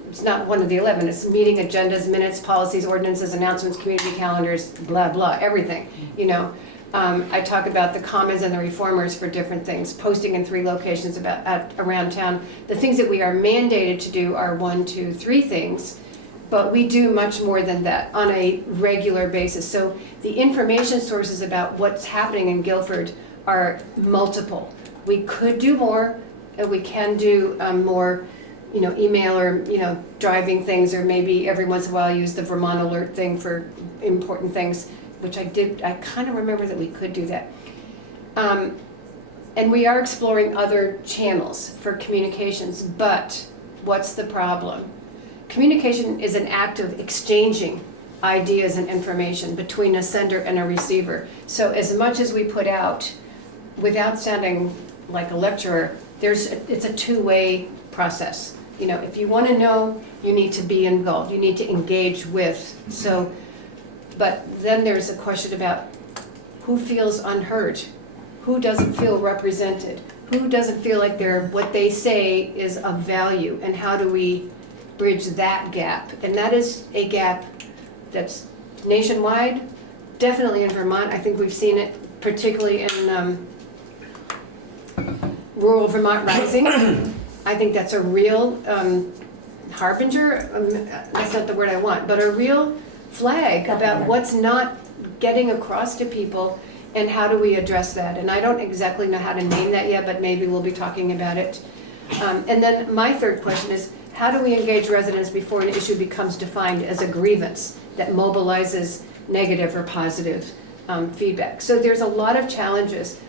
it's not one of the 11, it's meeting agendas, minutes, policies, ordinances, announcements, community calendars, blah, blah, everything, you know. I talk about the commons and the reformers for different things, posting in 3 locations around town. The things that we are mandated to do are 1, 2, 3 things, but we do much more than that on a regular basis. So the information sources about what's happening in Guilford are multiple. We could do more, and we can do more, you know, email or, you know, driving things, or maybe every once in a while use the Vermont alert thing for important things, which I kind of remember that we could do that. And we are exploring other channels for communications, but what's the problem? Communication is an act of exchanging ideas and information between a sender and a receiver. So as much as we put out, without sounding like a lecturer, it's a two-way process. You know, if you want to know, you need to be involved, you need to engage with. So, but then there's a question about who feels unheard, who doesn't feel represented, who doesn't feel like what they say is of value, and how do we bridge that gap? And that is a gap that's nationwide, definitely in Vermont. I think we've seen it particularly in rural Vermont rising. I think that's a real harbinger, that's not the word I want, but a real flag about what's not getting across to people and how do we address that. And I don't exactly know how to name that yet, but maybe we'll be talking about it. And then my third question is, how do we engage residents before an issue becomes defined as a grievance that mobilizes negative or positive feedback? So there's a lot of challenges.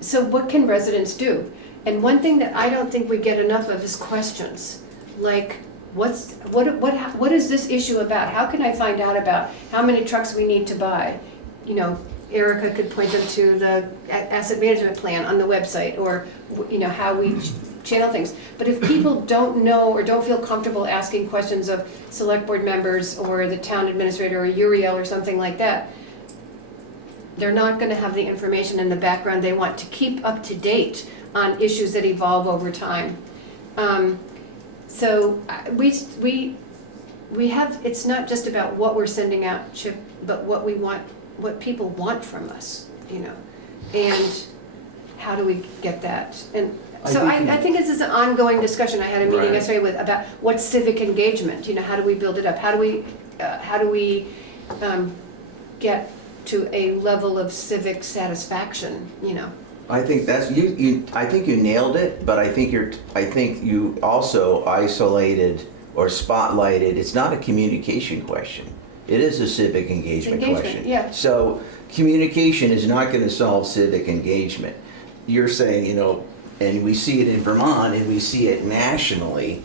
So what can residents do? And one thing that I don't think we get enough of is questions. Like, what is this issue about? How can I find out about how many trucks we need to buy? You know, Erica could point them to the asset management plan on the website, or, you know, how we channel things. But if people don't know or don't feel comfortable asking questions of select board members or the town administrator or Uriel or something like that, they're not going to have the information in the background they want to keep up to date on issues that evolve over time. So we have, it's not just about what we're sending out, Chip, but what we want, what people want from us, you know, and how do we get that? And so I think this is an ongoing discussion. I had a meeting yesterday about what's civic engagement, you know, how do we build it up? How do we get to a level of civic satisfaction, you know? I think that's I think you nailed it, but I think you also isolated or spotlighted. It's not a communication question. It is a civic engagement question. Yeah. So communication is not going to solve civic engagement. You're saying, you know, and we see it in Vermont and we see it nationally,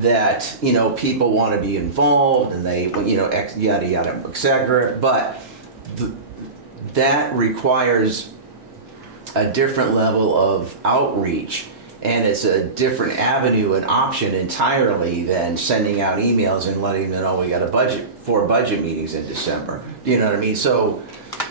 that, you know, people want to be involved and they, you know, yada yada, etc. But that requires a different level of outreach, and it's a different avenue and option entirely than sending out emails and letting them know we got a budget, 4 budget meetings in December. Do you know what I mean? So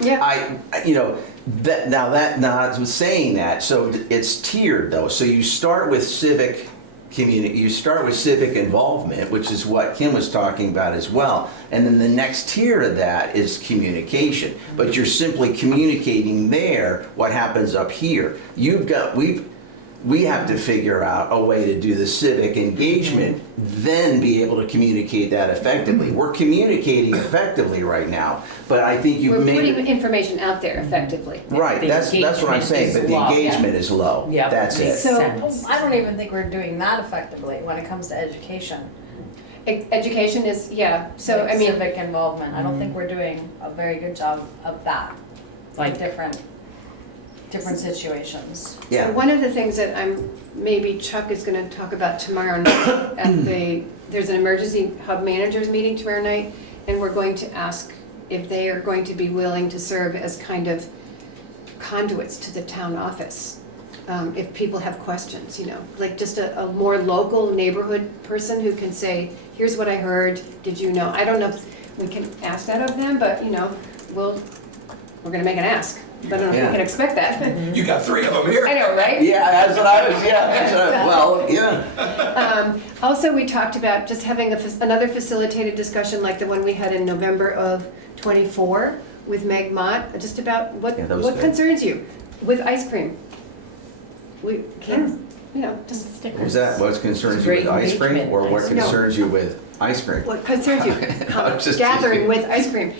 Yeah. you know, now I was saying that, so it's tiered though. So you start with civic community, you start with civic involvement, which is what Kim was talking about as well. And then the next tier of that is communication. But you're simply communicating there what happens up here. We have to figure out a way to do the civic engagement, then be able to communicate that effectively. We're communicating effectively right now, but I think you've We're made putting information out there effectively. right. The That's what I'm engagement saying. is But the low. engagement is low. Yeah. That's it. Makes So- sense. I don't even think we're doing that effectively when it comes to education. Education is, yeah, so Like I mean, civic involvement. I don't think we're doing a very good job of that. Like- different situations. Yeah. so one of the things that maybe Chuck is gonna talk about tomorrow night there's an emergency hub managers meeting tomorrow night, and we're going to ask if they are going to be willing to serve as kind of conduits to the town office. If people have questions, you know, like just a more local neighborhood person who can say, here's what I heard, did you know? I don't know if we can ask that of them, but you know, we're gonna make an ask. But I don't know if Yeah. we can expect that. You got 3 of them here. I know, right? Yeah, that's what I was. Yeah. Well, yeah. Also, we talked about just having another facilitated discussion like the one we had in November of '24 with Meg Mott, just about what Yeah, that was good. concerns you with ice cream. We can't, you know, just Was that what concerns you Great with ice cream, engagement. or what No. concerns you with ice cream? what concerns you. I'm just Gathering teasing. with ice cream.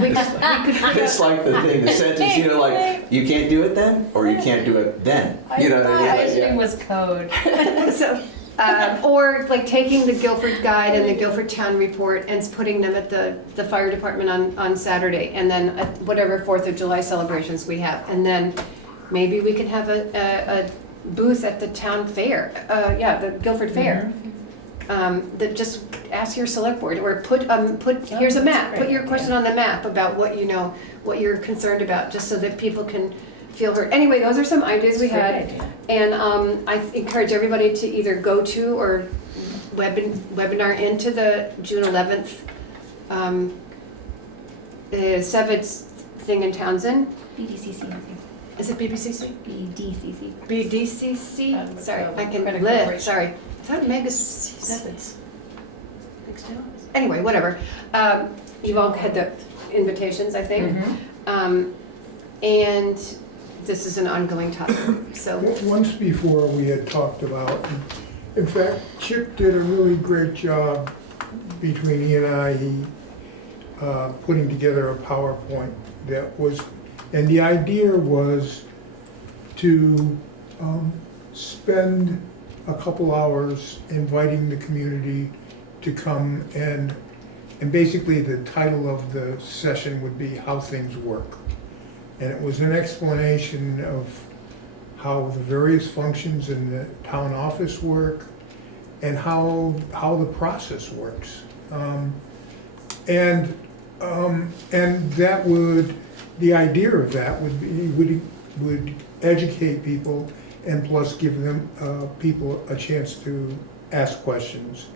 We could It's like the thing, the sentence, you know, like, you can't do it then, or you can't do it then. You know what I mean? Ice Like, cream was code. So, or like taking the Guilford Guide and the Guilford Town Report and putting them at the fire department on Saturday, and then at whatever 4th of July celebrations we have. And then maybe we can have a booth at the town fair, the Guilford Fair. that just ask your select board, or put, here's a map, put your question on the map about what you know, what you're concerned about, just so that people can feel heard. Anyway, those are some ideas we had. And I encourage everybody to either go to or webinar into the June 11th, the 7th thing in Townsend. BDCC, I think. Is it BBCC? BDCC. BDCC? Sorry, I can, Critical bleh, operation. sorry. I thought Mega's 7th. Anyway, whatever. You've all had the invitations, I think. And this is an ongoing topic, so. Once before, we had talked about, in fact, Chip did a really great job between he and I, putting together a PowerPoint that was, and the idea was to spend a couple hours inviting the community to come, and basically the title of the session would be How Things Work. And it was an explanation of how the various functions in the town office work and how the process works. And that would, the idea of that would be, would educate people and plus give them, people a chance to ask questions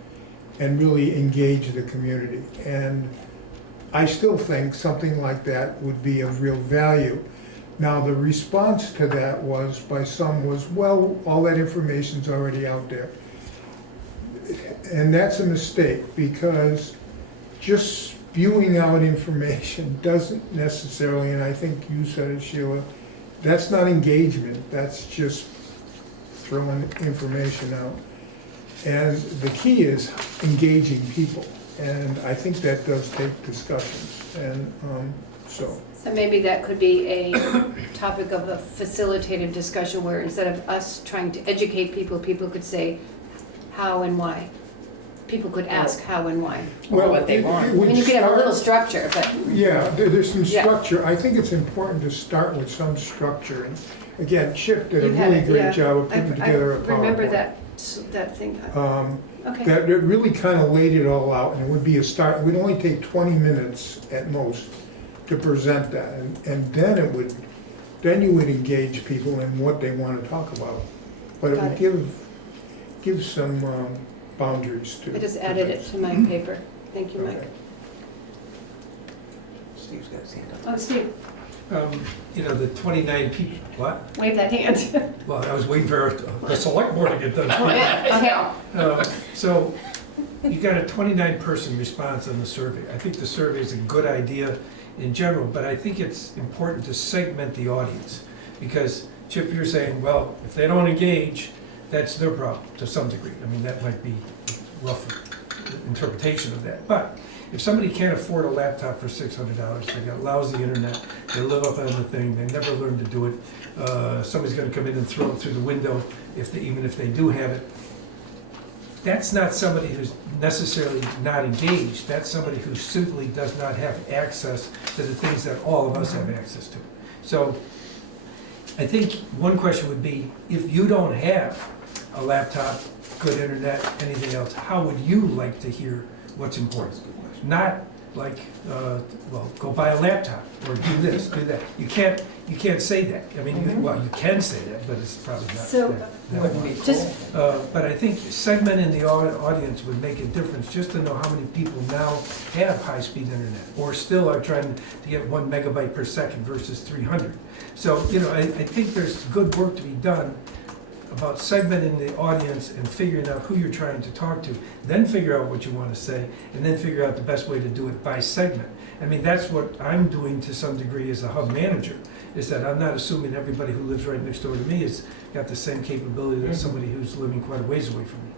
and really engage the community. And I still think something like that would be of real value. Now, the response to that was, by some was, well, all that information's already out there. And that's a mistake, because just spewing out information doesn't necessarily, and I think you said it, Sheila, that's not engagement, that's just throwing information out. And the key is engaging people. And I think that does take discussions, and so. So maybe that could be a topic of a facilitated discussion where instead of us trying to educate people, people could say how and why. People could ask how and why. Or what they want. I mean, you could have a little structure, but. Yeah, there's some Yeah. structure. I think it's important to start with some structure. And again, Chip did a You had really it, great yeah. job of putting together a PowerPoint. I remember that thing. Okay. That it really kind of laid it all out, and it would be a start. It would only take 20 minutes at most to present that, and then it would, then you would engage people in what they want to talk about. But it Got would it. give some boundaries to. I just added it to my paper. Thank you, Mike. Okay. Steve's got his hand up. Oh, Steve, You know, the 29 people, what? wave that hand. Well, I was waiting for the select board to get done. Okay. So you got a 29-person response on the survey. I think the survey is a good idea in general, but I think it's important to segment the audience. Because Chip, you're saying, well, if they don't engage, that's their problem to some degree. I mean, that might be a rough interpretation of that. But if somebody can't afford a laptop for $600, they got lousy internet, they live up on the thing, they never learn to do it, somebody's gonna come in and throw it through the window, even if they do have it. That's not somebody who's necessarily not engaged, that's somebody who simply does not have access to the things that all of us have access to. So I think one question would be, if you don't have a laptop, good internet, anything else, how would you like to hear what's important? Not like, well, go buy a laptop, or do this, do that. You can't say that. I mean, well, you can say that, but it's probably not So, that way. just, But I think segmenting the audience would make a difference, just to know how many people now have high-speed internet, or still are trying to get 1 megabyte per second versus 300. So, you know, I think there's good work to be done about segmenting the audience and figuring out who you're trying to talk to, then figure out what you want to say, and then figure out the best way to do it by segment. I mean, that's what I'm doing to some degree as a hub manager, is that I'm not assuming everybody who lives right next door to me has got the same capability as somebody who's living quite a ways away from me.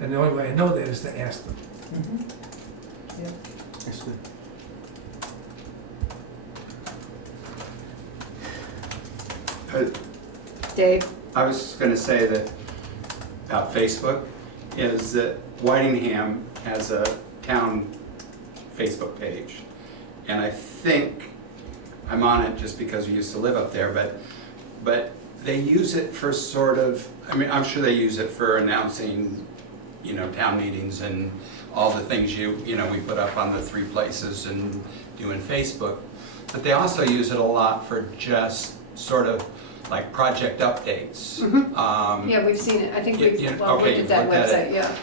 And the only way I know that is to ask them. That's good. Dave, I was just gonna say that about Facebook, is that Whitingham has a town Facebook page. And I think, I'm on it just because we used to live up there, but they use it for sort of, I mean, I'm sure they use it for announcing, you know, town meetings and all the things you know, we put up on the 3 places and do in Facebook. But they also use it a lot for just sort of like project updates. Yeah, we've seen it. I think we've, Yeah, well, okay, looked at that you've looked at website, it. yeah.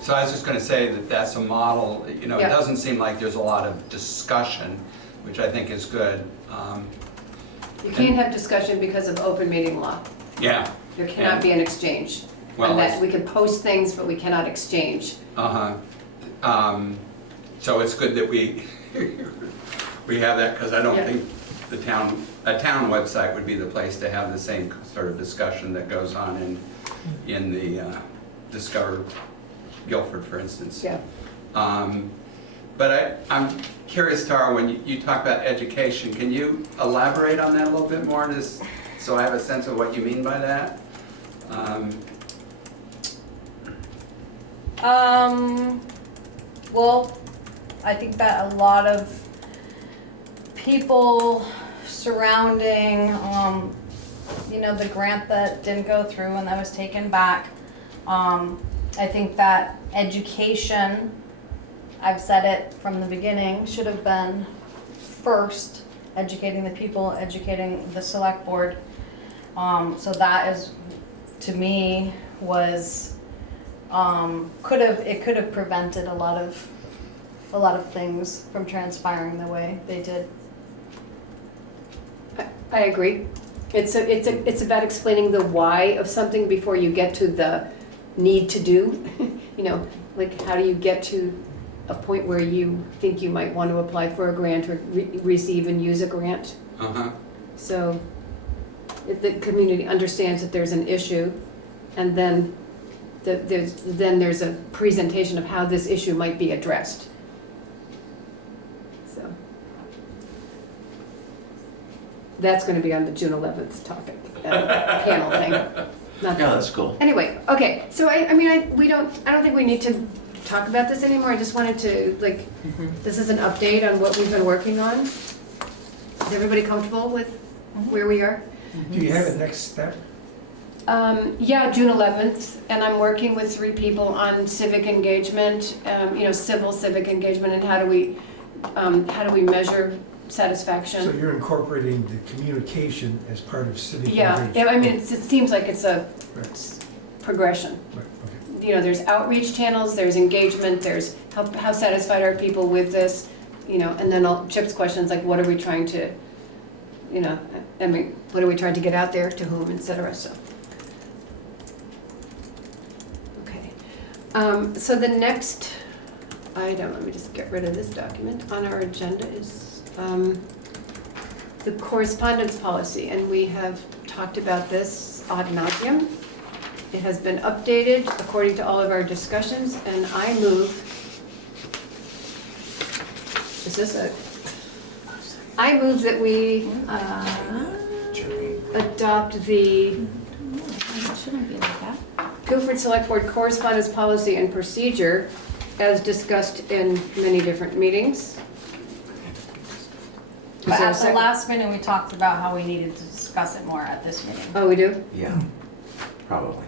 So I was just gonna say that that's a model, you know, it Yeah. doesn't seem like there's a lot of discussion, which I think is good. You can't have discussion because of open meeting law. Yeah, There cannot be an exchange. Well, And that, it's- we can post things, but we cannot exchange. so it's good that we, we have that, because I don't Yeah. think a town website would be the place to have the same sort of discussion that goes on in the Discover Guilford, for instance. Yeah. But I'm curious, Tara, when you talk about education, can you elaborate on that a little bit more, just so I have a sense of what you mean by that? Well, I think that a lot of people surrounding, you know, the grant that didn't go through and that was taken back, I think that education, I've said it from the beginning, should have been first, educating the people, educating the select board. So that is, to me, was, it could have prevented a lot of things from transpiring the way they did. I agree. It's about explaining the why of something before you get to the need to do. You know, like how do you get to a point where you think you might want to apply for a grant or receive and use a grant? So if the community understands that there's an issue, and then there's a presentation of how this issue might be addressed. So that's going to be on the June 11th topic, panel thing. Not Yeah, that's cool. Anyway, okay, so I don't think we need to talk about this anymore. I just wanted to, like, this is an update on what we've been working on. Is everybody comfortable with where we are? Do you have a next step? Yeah, June 11th, and I'm working with 3 people on civic engagement, you know, civil civic engagement, and how do we measure satisfaction? So you're incorporating the communication as part of civic Yeah, engagement? I mean, it seems like it's a Right. progression. Right, okay. You know, there's outreach channels, there's engagement, there's how satisfied are people with this, you know, and then Chip's questions like, what are we trying to, you know, I mean, what are we trying to get out there, to whom, et cetera, so. Okay, so the next item, let me just get rid of this document, on our agenda is the correspondence policy, and we have talked about this ad nauseum. It has been updated according to all of our discussions, and I move, I move that we adopt the It shouldn't be like that. Guilford Selectboard Correspondence Policy and Procedure as discussed in many different meetings. Is But there a at the second? last meeting, we talked about how we needed to discuss it more at this meeting. Oh, we do? Yeah, probably.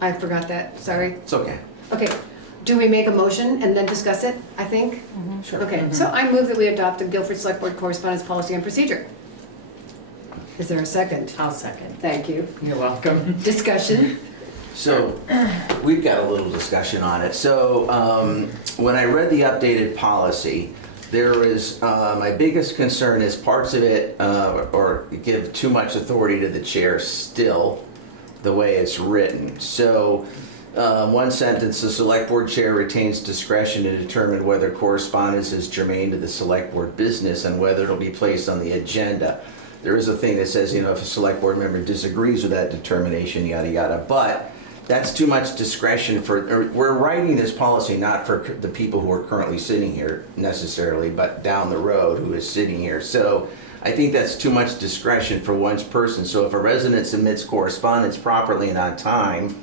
I forgot that, sorry. It's okay. Okay, do we make a motion and then discuss it, I think? Sure. Okay, so I move that we adopt the Guilford Selectboard Correspondence Policy and Procedure. Is there a second? I'll second. Thank you. You're welcome. Discussion? So, we've got a little discussion on it. So, when I read the updated policy, there is, my biggest concern is parts of it, or give too much authority to the chair still, the way it's written. So, one sentence, the select board chair retains discretion to determine whether correspondence is germane to the select board business and whether it'll be placed on the agenda. There is a thing that says, you know, if a select board member disagrees with that determination, yada, yada, but that's too much discretion we're writing this policy not for the people who are currently sitting here necessarily, but down the road who is sitting here. So I think that's too much discretion for one person. So if a resident submits correspondence properly and on time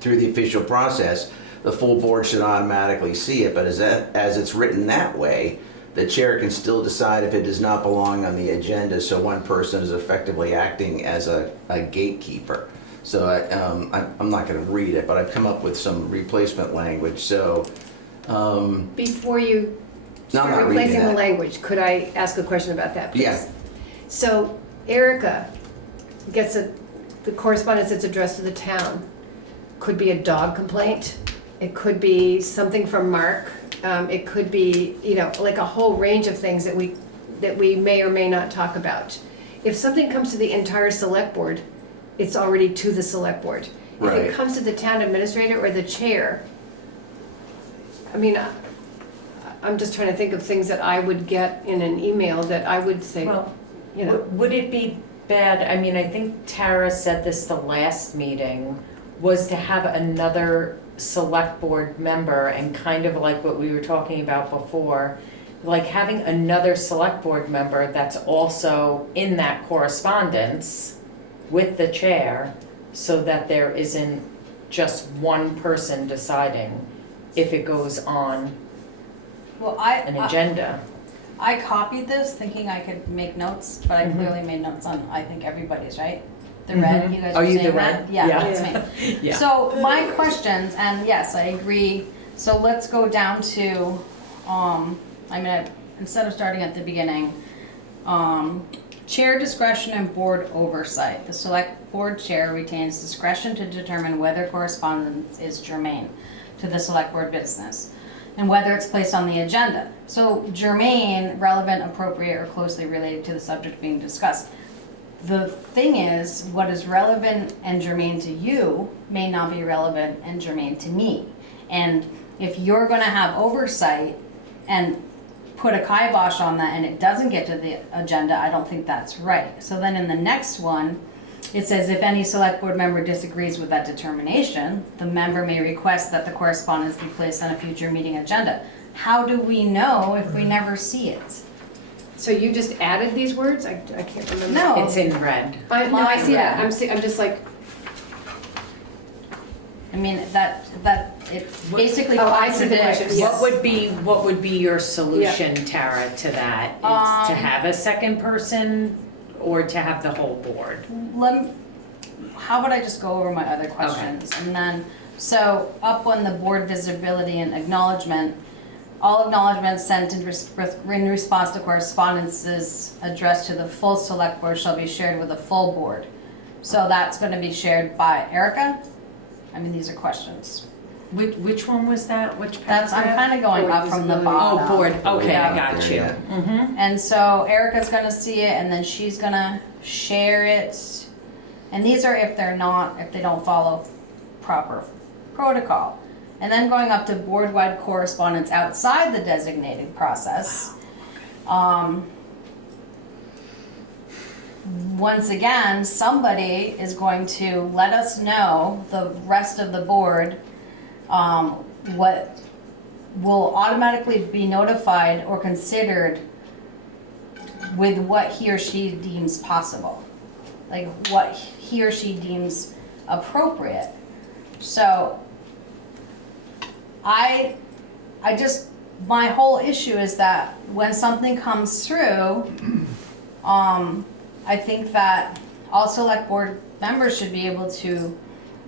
through the official process, the full board should automatically see it. But as it's written that way, the chair can still decide if it does not belong on the agenda, so one person is effectively acting as a gatekeeper. So I'm not gonna read it, but I've come up with some replacement language, so, Before you No, I'm start not reading replacing the that. language, could I ask a question about that, please? Yeah. So Erica gets the correspondence that's addressed to the town. Could be a dog complaint, it could be something from Mark, it could be, like a whole range of things that we may or may not talk about. If something comes to the entire select board, it's already to the select board. If Right. it comes to the town administrator or the chair, I mean, I'm just trying to think of things that I would get in an email that I would say, Well, you know. would it be bad, I mean, I think Tara said this the last meeting, was to have another select board member, and kind of like what we were talking about before, like having another select board member that's also in that correspondence with the chair, so that there isn't just one person deciding if it goes on Well, an I agenda. copied this thinking I could make notes, but I Mhm. clearly made notes on, I think, everybody's, right? The red, Mhm. you guys Oh, were you the saying that? red? Yeah, Yeah. that's me. Yeah. So my questions, and yes, I agree, so let's go down to, instead of starting at the beginning, chair discretion and board oversight. The select board chair retains discretion to determine whether correspondence is germane to the select board business and whether it's placed on the agenda. So germane, relevant, appropriate, or closely related to the subject being discussed. The thing is, what is relevant and germane to you may not be relevant and germane to me. And if you're gonna have oversight and put a kibosh on that and it doesn't get to the agenda, I don't think that's right. So then in the next one, it says if any select board member disagrees with that determination, the member may request that the correspondence be placed on a future meeting agenda. How do we know if we never see it? So you just added these words? I can't remember. No. It's in red. No, I see that. Line. I'm just like, I mean, that it basically Oh, I see the contradicts. question, yes. What would be your solution, Tara, to that? It's to have a second person or to have the whole board? How about I just go over my other questions? And then, so up on the board visibility and acknowledgement, all acknowledgements sent in response to correspondences addressed to the full select board shall be shared with the full board. So that's gonna be shared by Erica? I mean, these are questions. Which one was that? Which That's, I'm paragraph? kinda going Board up from the visibility. bottom. Oh, board, okay, I Yeah. got you. Yeah. Mm-hmm. And so Erica's gonna see it and then she's gonna share it. And these are if they don't follow proper protocol. And then going up to board-wide correspondence outside the designated process. Once again, somebody is going to let us know, the rest of the board, what will automatically be notified or considered with what he or she deems possible. Like what he or she deems appropriate. So my whole issue is that when something comes through, I think that all select board members should be able to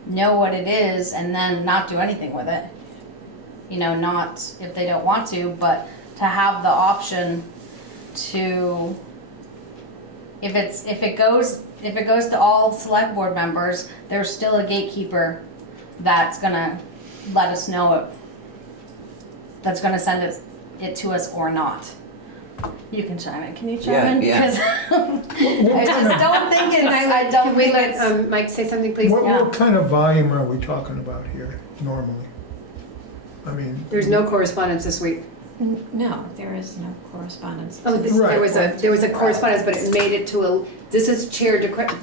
know what it is and then not do anything with it. You know, not if they don't want to, but to have the option to, if it goes to all select board members, there's still a gatekeeper that's gonna let us know it, that's gonna send it to us or not. You can chime in. Can you chime in? Yeah, Because I just don't think it's, I don't can we think let it's. Mike say something, please? What kind of volume are we talking about here normally? I mean. There's no correspondence this week. No, there is no correspondence. Oh, Right. there was a correspondence, but it made it to this is chair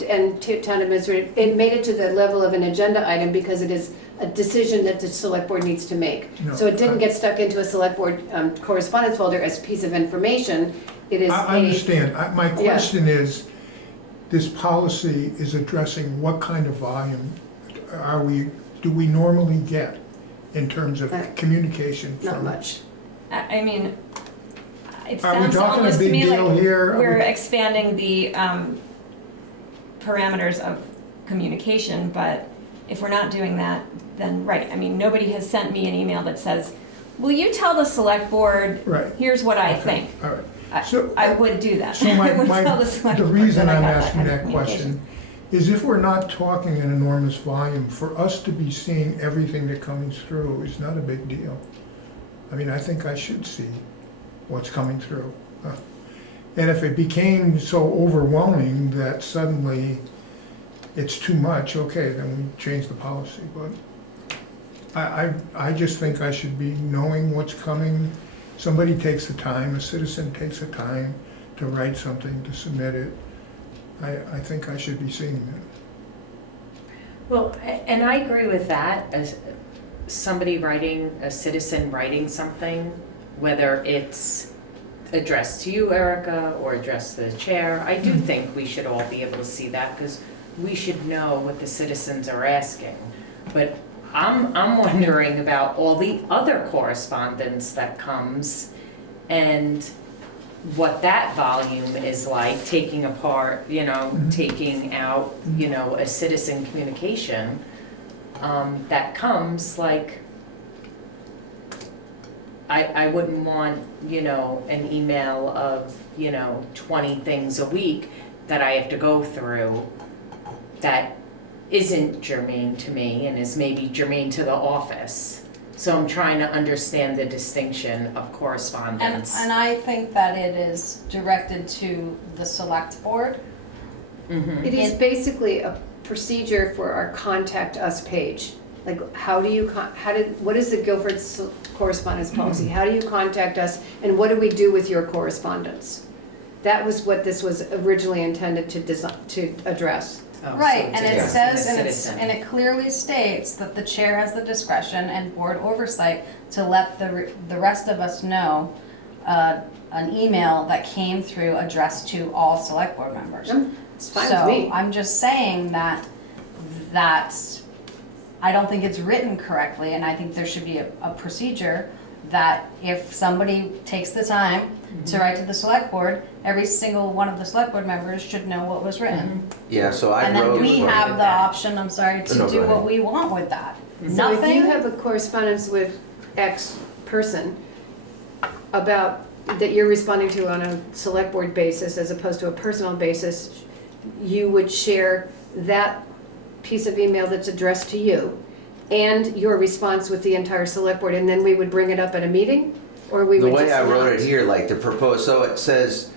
and town administrator, it made it to the level of an agenda item because it is a decision that the select board needs to make. No, So it didn't get stuck into a select board correspondence folder as a piece of information. It is I understand. My Yeah. question is, this policy is addressing what kind of volume do we normally get in terms of communication not from? much. I mean, it Are we sounds talking a almost to big me deal like here? we're expanding the parameters of communication, but if we're not doing that, then, right, I mean, nobody has sent me an email that says, will you tell the select board, Right. here's what I Okay. think. All right. So- I would do that. So I would my, tell the select the board reason that I I'm got asking kind of that communication. question is if we're not talking an enormous volume, for us to be seeing everything that comes through is not a big deal. I mean, I think I should see what's coming through. And if it became so overwhelming that suddenly it's too much, okay, then we change the policy, but I just think I should be knowing what's coming. Somebody takes the time, a citizen takes the time to write something, to submit it. I think I should be seeing that. Well, and I agree with that, as somebody writing, a citizen writing something, whether it's addressed to you, Erica, or addressed to the chair, I do think we should all be able to see that, because we should know what the citizens are asking. But I'm wondering about all the other correspondence that comes, and what that volume is like, taking apart, taking out, a citizen communication that comes, like, I wouldn't want, an email of, 20 things a week that I have to go through that isn't germane to me and is maybe germane to the office. So I'm trying to understand the distinction of correspondence. And I think that it is directed to the select board. Mhm. It is basically a procedure for our contact us page. Like, what is the Guilford correspondence policy? How do you contact us, and what do we do with your correspondence? That was what this was originally intended to address. Oh, so Right, it's and it addressing says, the and citizen. it clearly states that the chair has the discretion and board oversight to let the rest of us know an email that came through addressed to all select board members. It's fine with me. So I'm just saying that I don't think it's written correctly, and I think there should be a procedure that if somebody takes the time to write to the select board, every single one of the select board members should know what was written. Yeah, so I And wrote. then we have the option, I'm sorry, No, to go do what ahead. we want with that. So if you Nothing, have a correspondence with X person about, that you're responding to on a select board basis as opposed to a personal basis, you would share that piece of email that's addressed to you and your response with the entire select board, and then we would bring it up at a meeting? Or we The would way just I wrote not? it here, like the proposed, so it says,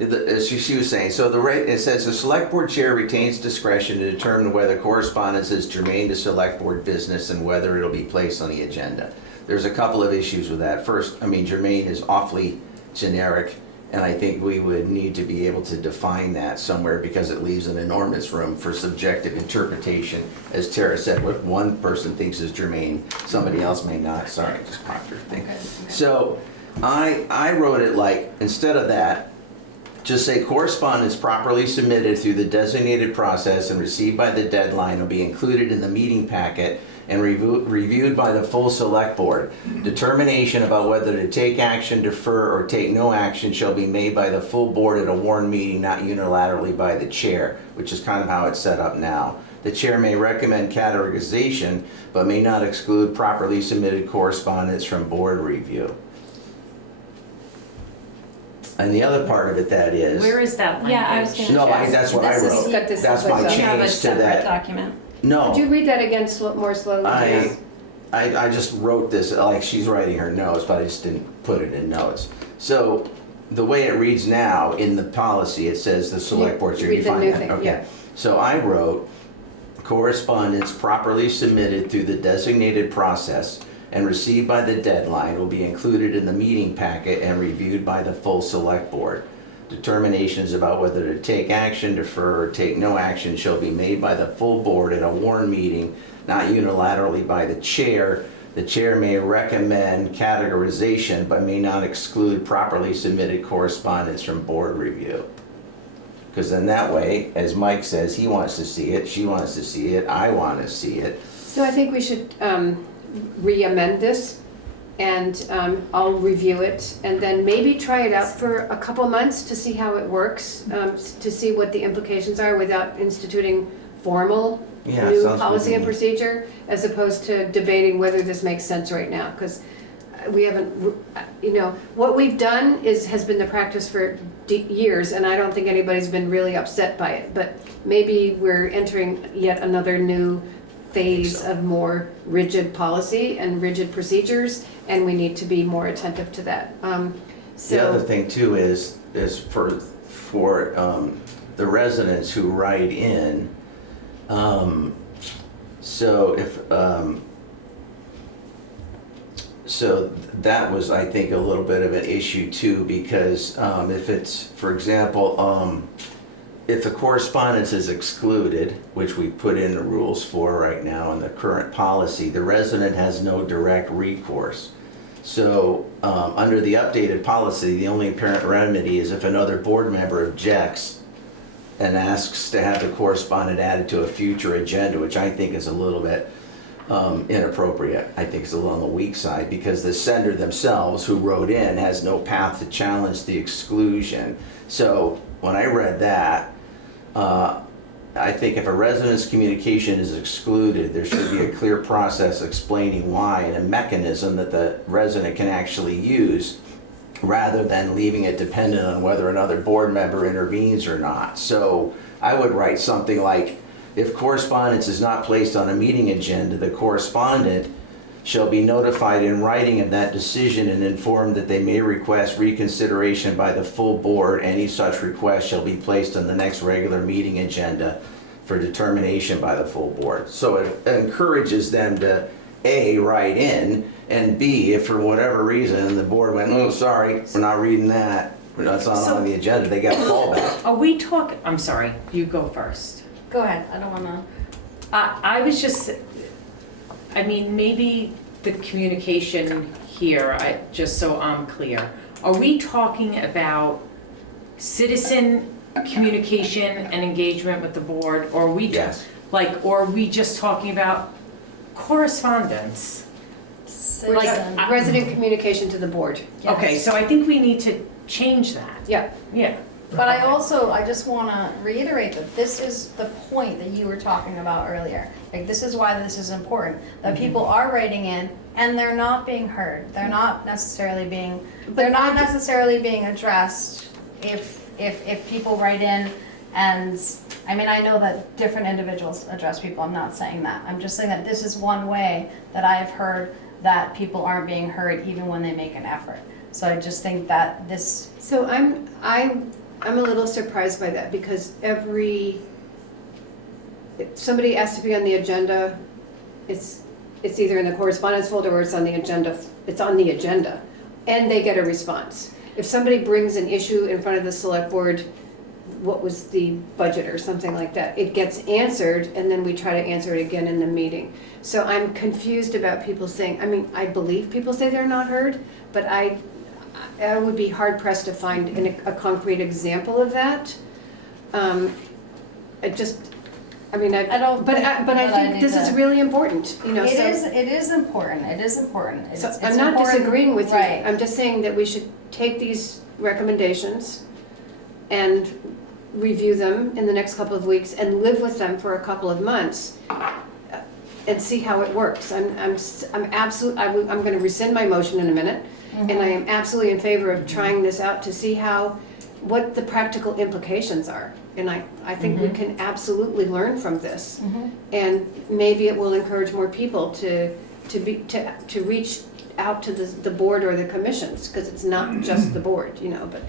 as she was saying, so it says the select board chair retains discretion to determine whether correspondence is germane to select board business and whether it'll be placed on the agenda. There's a couple of issues with that. First, germane is awfully generic, and I think we would need to be able to define that somewhere because it leaves an enormous room for subjective interpretation. As Tara said, what one person thinks is germane, somebody else may not. Sorry, I just popped her thing. So I wrote it like, instead of that, just say correspondence properly submitted through the designated process and received by the deadline will be included in the meeting packet and reviewed by the full select board. Determination about whether to take action, defer, or take no action shall be made by the full board at a warned meeting, not unilaterally by the chair, which is kind of how it's set up now. The chair may recommend categorization, but may not exclude properly submitted correspondence from board review. And the other part of it that is. Where is that language? Yeah, I was gonna No, check. that's what I This is- wrote. got this That's up my as a- You have a change to separate that. document. No. Could you read that again more slowly, please? I just wrote this like she's writing her notes, but I just didn't put it in notes. So the way it reads now in the policy, it says the select board should Read the define new that. thing, Okay. yeah. So I wrote correspondence properly submitted through the designated process and received by the deadline will be included in the meeting packet and reviewed by the full select board. Determinations about whether to take action, defer, or take no action shall be made by the full board at a warned meeting, not unilaterally by the chair. The chair may recommend categorization, but may not exclude properly submitted correspondence from board review. Because then that way, as Mike says, he wants to see it, she wants to see it, I want to see it. So I think we should re-amend this, and I'll review it, and then maybe try it out for a couple months to see how it works, to see what the implications are without instituting formal Yeah, new sounds policy good and to me. procedure, as opposed to debating whether this makes sense right now, because we haven't, what we've done has been the practice for years, and I don't think anybody's been really upset by it, but maybe we're entering yet another new phase so. of more rigid policy and rigid procedures, and we need to be more attentive to that. The other thing too is for the residents who write in, so that was, I think, a little bit of an issue too, because if it's, for example, if the correspondence is excluded, which we put in the rules for right now in the current policy, the resident has no direct recourse. So under the updated policy, the only apparent remedy is if another board member objects and asks to have the correspondent added to a future agenda, which I think is a little bit inappropriate. I think it's a little on the weak side, because the sender themselves who wrote in has no path to challenge the exclusion. So when I read that, I think if a resident's communication is excluded, there should be a clear process explaining why and a mechanism that the resident can actually use, rather than leaving it dependent on whether another board member intervenes or not. So I would write something like, if correspondence is not placed on a meeting agenda, the correspondent shall be notified in writing of that decision and informed that they may request reconsideration by the full board. Any such request shall be placed on the next regular meeting agenda for determination by the full board. So it encourages them to A, write in, and B, if for whatever reason the board went, oh, sorry, we're not reading that, that's not on the agenda, they got a fallback. Are we talking, I'm sorry, you go first. Go ahead, I don't wanna. I was just, I mean, maybe the communication here, just so I'm clear, are we talking about citizen communication and engagement with the board, or are we Yes. or are we just talking about correspondence? Citizen. Resident communication to the board, Yes. Okay, so I think we need to change that. yeah. Yeah. But I just wanna reiterate that this is the point that you were talking about earlier. Like, this is why this is important, that people are writing in and they're not being heard. They're not necessarily being addressed if people write in. And, I mean, I know that different individuals address people, I'm not saying that. I'm just saying that this is one way that I have heard that people aren't being heard even when they make an effort. So I just think that this, So I'm a little surprised by that, because if somebody asks to be on the agenda, it's either in the correspondence folder or it's on the agenda, and they get a response. If somebody brings an issue in front of the select board, what was the budget or something like that, it gets answered, and then we try to answer it again in the meeting. So I'm confused about people saying, I mean, I believe people say they're not heard, but I would be hard pressed to find a concrete example of that. I don't But think I that I think need this is to- really important, you know, it so. is important, it is important. So It's I'm not important, disagreeing with you, right. I'm just saying that we should take these recommendations and review them in the next couple of weeks and live with them for a couple of months and see how it works. I'm gonna rescind my motion in a minute, and I am absolutely in favor of trying this out to see what the practical implications are. And I think we can absolutely learn from this. And maybe it will encourage more people to reach out to the board or the commissions, because it's not just the board, you know, but,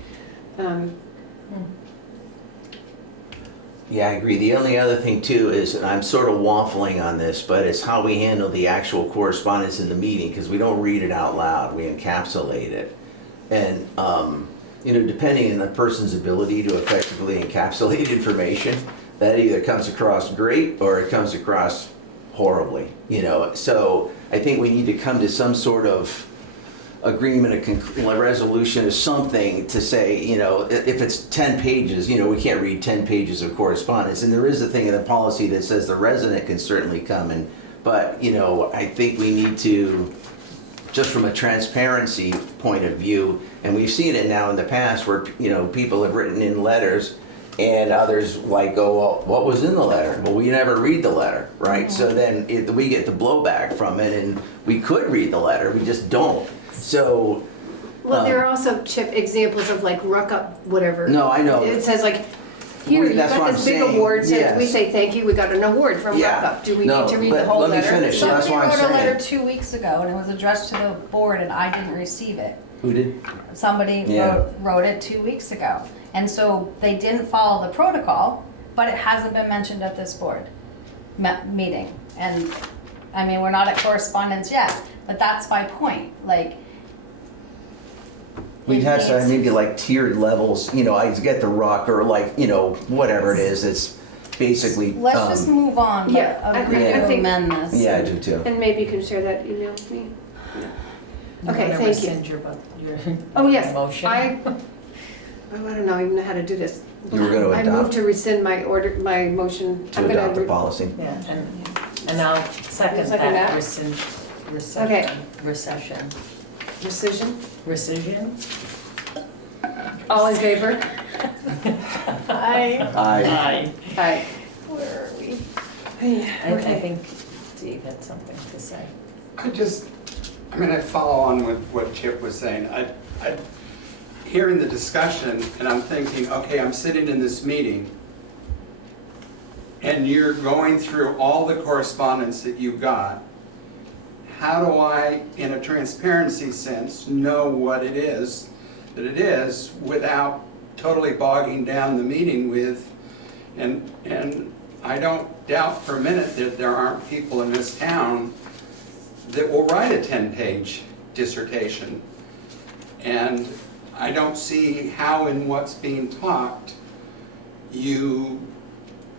Yeah, I agree. The only other thing too is, and I'm sort of waffling on this, but it's how we handle the actual correspondence in the meeting, because we don't read it out loud, we encapsulate it. And, depending on the person's ability to effectively encapsulate information, that either comes across great or it comes across horribly, So I think we need to come to some sort of agreement, a resolution or something to say, if it's 10 pages, we can't read 10 pages of correspondence. And there is a thing in the policy that says the resident can certainly come in, but, I think we need to, just from a transparency point of view, and we've seen it now in the past where, people have written in letters And others like go, well, what was in the letter? Well, we never read the letter, right? So then we get the blowback from it, and we could read the letter, we just don't. So. Well, there are also, Chip, examples of like ruck up, whatever. No, I know. It says like, here, you That's got what this I'm big saying, award, says, we yes. say thank you, we got an award from Yeah. ruck up. Do we No, need to read but the whole let me letter? finish. So that's Somebody why I'm wrote a letter saying. 2 weeks ago and it was addressed to the board and I didn't receive it. Who did? Somebody Yeah. wrote it 2 weeks ago. And so they didn't follow the protocol, but it hasn't been mentioned at this board meeting. And, I mean, we're not at correspondence yet, but that's my point, like. We'd have it to needs- maybe like tiered levels, I get the rock or like, whatever it is, it's basically. Let's just move on, but Yeah, I agree think- to amend this. Yeah, I do too. And maybe you can share that email with me. You Okay, wanna thank you. rescind your Oh, yes, motion? I don't know even know how to do this. You were gonna I adopt. move to rescind my motion. To I'm gonna adopt the re- policy. Yeah, and I'll second Second that that? Okay. recession. Rescission. Rescission? All in favor? Aye. Aye. Aye. Where are we? I Okay. think Steve had something to say. I follow on with what Chip was saying. Hearing the discussion, and I'm thinking, okay, I'm sitting in this meeting, and you're going through all the correspondence that you got. How do I, in a transparency sense, know what it is that it is without totally bogging down the meeting with, and I don't doubt for a minute that there aren't people in this town that will write a 10-page dissertation. And I don't see how in what's being talked, you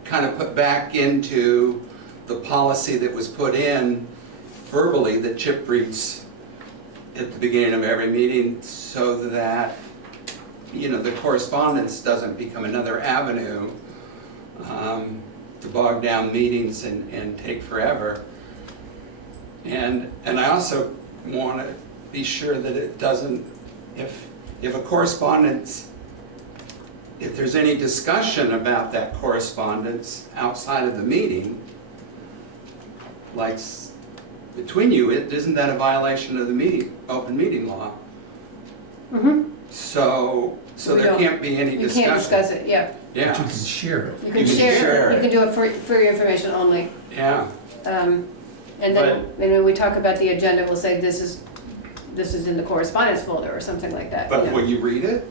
kind of put back into the policy that was put in verbally that Chip reads at the beginning of every meeting, so that, the correspondence doesn't become another avenue to bog down meetings and take forever. And I also want to be sure that it doesn't, if a correspondence, if there's any discussion about that correspondence outside of the meeting, like between you, isn't that a violation of the open meeting law? Mm-hmm. So We there don't- can't be any You discussion. can't discuss it, yeah. But you Yeah, can share it. You can You can share share, it. you can do it for your information only. yeah. And then when we talk about the agenda, we'll say this is in the correspondence folder or something like that. But will you read it?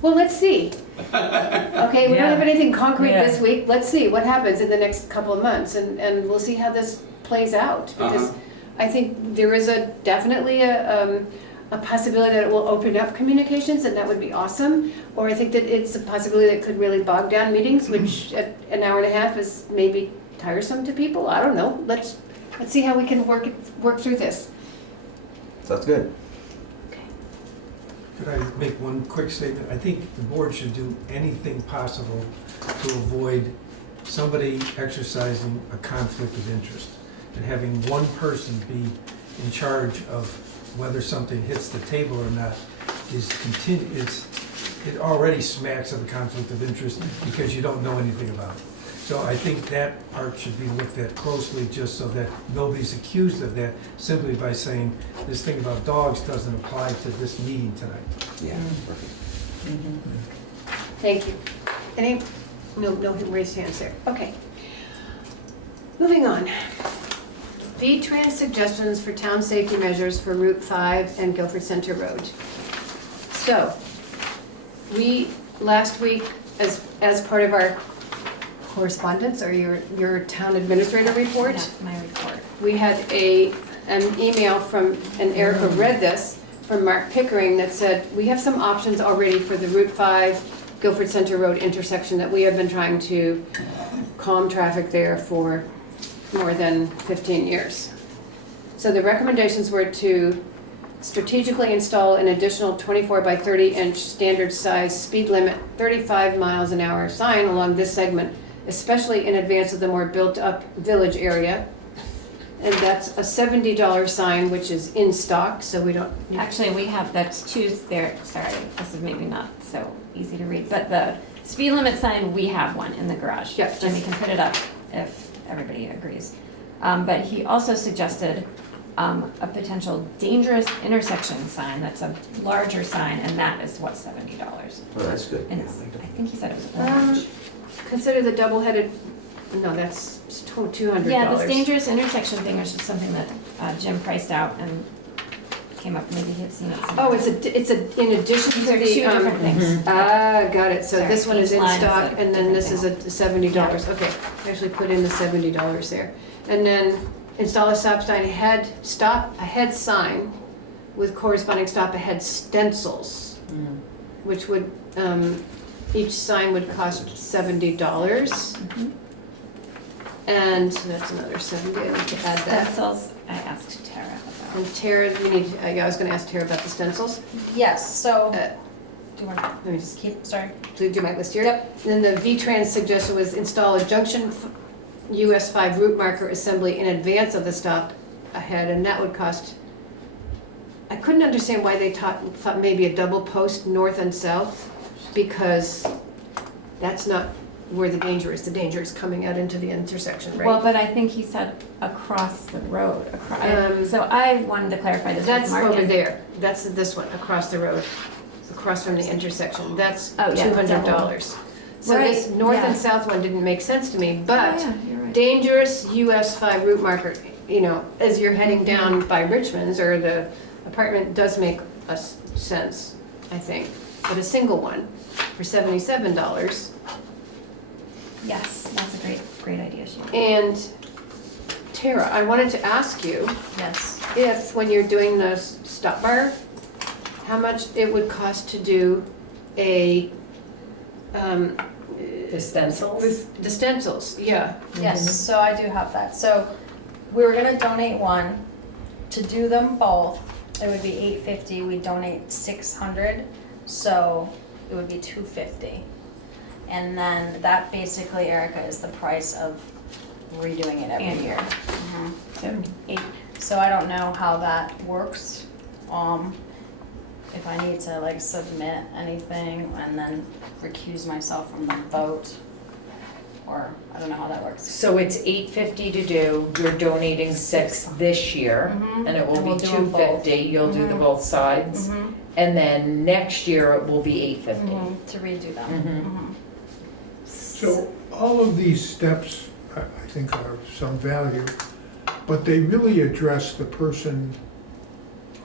Well, let's see. Okay, we don't have Yeah. anything concrete Yeah. this week. Let's see what happens in the next couple of months, and we'll see how this plays out. Because I think there is definitely a possibility that it will open up communications, and that would be awesome. Or I think that it's a possibility that it could really bog down meetings, which at an hour and a half is maybe tiresome to people. I don't know. Let's see how we can work through this. Sounds good. Could I make one quick statement? I think the board should do anything possible to avoid somebody exercising a conflict of interest. And having one person be in charge of whether something hits the table or not it already smacks of a conflict of interest because you don't know anything about it. So I think that part should be looked at closely, just so that nobody's accused of that simply by saying, this thing about dogs doesn't apply to this meeting tonight. Yeah, perfect. Thank you. No raised hands there. Okay. Moving on. VTrans suggestions for town safety measures for Route 5 and Guilford Center Road. So, last week, as part of our correspondence or your town administrator report, That's my report. we had an email from, and Erica read this, from Mark Pickering that said, we have some options already for the Route 5 Guilford Center Road intersection that we have been trying to calm traffic there for more than 15 years. So the recommendations were to strategically install an additional 24 by 30 inch standard size speed limit 35 miles an hour sign along this segment, especially in advance of the more built up village area. And that's a $70 sign, which is in stock, so we don't. Actually, we have, that's two there, sorry, this is maybe not so easy to read, but speed limit sign, we have one in the garage. Yeah, Jimmy can put it up if everybody agrees. But he also suggested a potential dangerous intersection sign that's a larger sign, and that is what, $70. Well, that's good. And it's, I think he said it was orange. Consider the double-headed, no, that's $200. Yeah, this dangerous intersection thing is just something that Jim priced out and came up, maybe he had seen it somewhere. Oh, it's a, in addition to These are the. two different things. Got it, so Sorry, this one is each in line is stock, a and then this is different a $70, okay. Actually put in the $70 there. And then install a stop ahead sign with corresponding stop ahead stencils, which would, each sign would cost $70. Mhm. And that's another 70, I need to add that. Stencils, I asked Tara about. And Tara, we need, yeah, I was gonna ask Tara about the stencils. Yes, so, Uh, do you want Let me just to keep, sorry? do my list here. Yep. Then the VTrans suggestion was install a junction US 5 route marker assembly in advance of the stop ahead, and that would cost, I couldn't understand why they thought maybe a double post north and south, because that's not where the danger is. The danger is coming out into the intersection, Well, right? but I think he said across the road, Um, so I wanted to clarify this with That's Mark. over there. That's this one, across the road, across from the intersection. That's Oh, yeah, $200. So this Right, north and yeah. south one didn't make sense to me, Oh, but yeah, you're right. dangerous US 5 route marker, you know, as you're heading down by Richmond's or the apartment does make sense, I think. But a single one for $77. Yes, that's a great idea, Sheila. And Tara, I wanted to ask you Yes. if, when you're doing the stop bar, how much it would cost to do a, The stencils? with the stencils, yeah. Yes, so I do have that. So we were gonna donate one. To do them both, it would be $850. We donate 600, so it would be $250. And then that basically, Erica, is the price of redoing it every Annual. year. Mhm. So 8, So I don't know how that works. If I need to like submit anything and then recuse myself from the vote, or I don't know how that works. So it's $850 to do, you're donating 6 this year, Mhm. and it will And be we'll do 'em both. $250, you'll do the Mhm. both sides. Mhm. And then next year it will be $850. Mhm. To redo them. Mhm. Mhm. So all of these steps, I think, are of some value, but they really address the person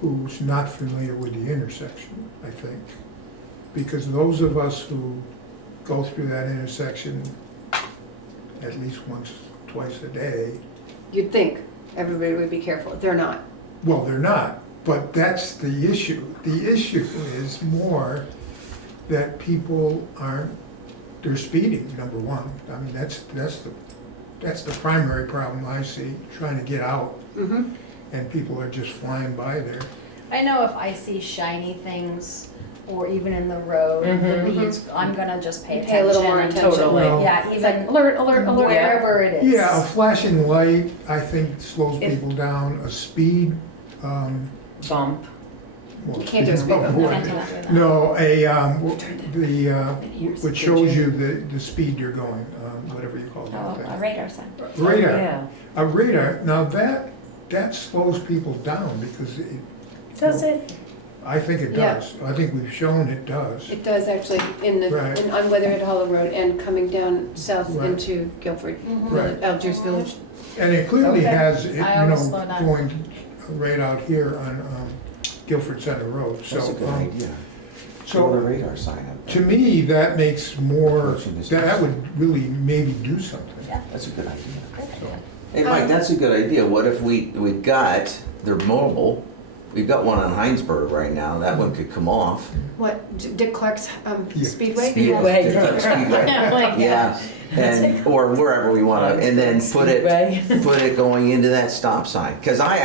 who's not familiar with the intersection, I think. Because those of us who go through that intersection at least once, twice a day, You'd think everybody would be careful. They're not. well, they're not, but that's the issue. The issue is more that people aren't, they're speeding, number one. I mean, that's the primary problem I see, trying to get out, Mm-hmm. and people are just flying by there. I know if I see shiny things or even in the road, the Mhm. leaves, I'm gonna just pay You attention. pay a little more and- attention. Totally. Well, Yeah, It's like even alert, alert, alert. wherever it is. Yeah, a flashing light, I think, slows If- people down. A speed, Bump. well, You can't do a speed bump. no, can't do that. No, Here's what shows you the speed you're going, whatever you call oh, that a thing. radar sign. Radar. Yeah. A radar, now that slows people down because it, Does it? I think it Yeah. does. I think we've shown it does. It does actually Right. on Weatherhead Hollow Road and coming down south Right. into Guilford, Right. Algiers Village. And it clearly Okay. has, it, I always slow down. going right out here on Guilford Center Road. So, That's a good idea. Throw the so radar sign up to there. me, that makes more, Approaching distance. that would really maybe do something. That's a good idea. Great idea. Hey, Mike, that's a good idea. What if we've got, they're mobile, we've got one on Heinsberg right now, that one could come off. What, Dick Clark's Yeah. Speedway? Speedway. Dick Clark Speedway. Yeah, and, or wherever we wanna, and then put it going into that stop sign. Cause I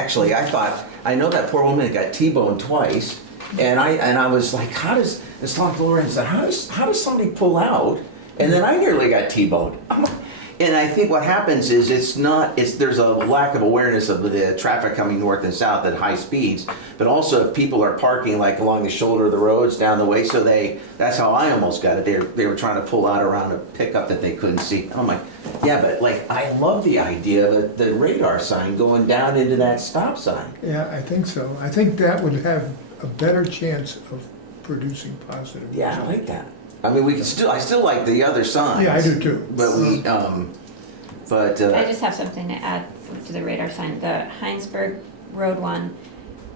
thought, I know that poor woman that got T-boned twice, and I was like, I was talking to Lori and said, how does somebody pull out? And then I nearly got T-boned. And I think what happens is there's a lack of awareness of the traffic coming north and south at high speeds, but also if people are parking like along the shoulder of the roads down the way, so that's how I almost got it. They were trying to pull out around a pickup that they couldn't see. I'm like, yeah, but like, I love the idea of the radar sign going down into that stop sign. Yeah, I think so. I think that would have a better chance of producing positive. Yeah, I like that. I mean, I still like the other signs. Yeah, I do too. But I just have something to add to the radar sign. The Heinsberg Road one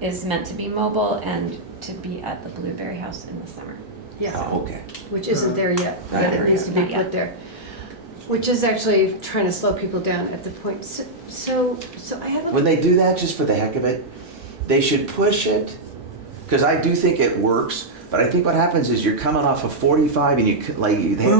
is meant to be mobile and to be at the Blueberry House in the summer. Yeah, oh, okay. which isn't there yet, Not but there it needs to be yet. put there. Which is actually trying to slow people down at the point. So I have When they do that just for the heck of it, they should push it, because I do think it works. But I think what happens is you're coming off of 45 and you hit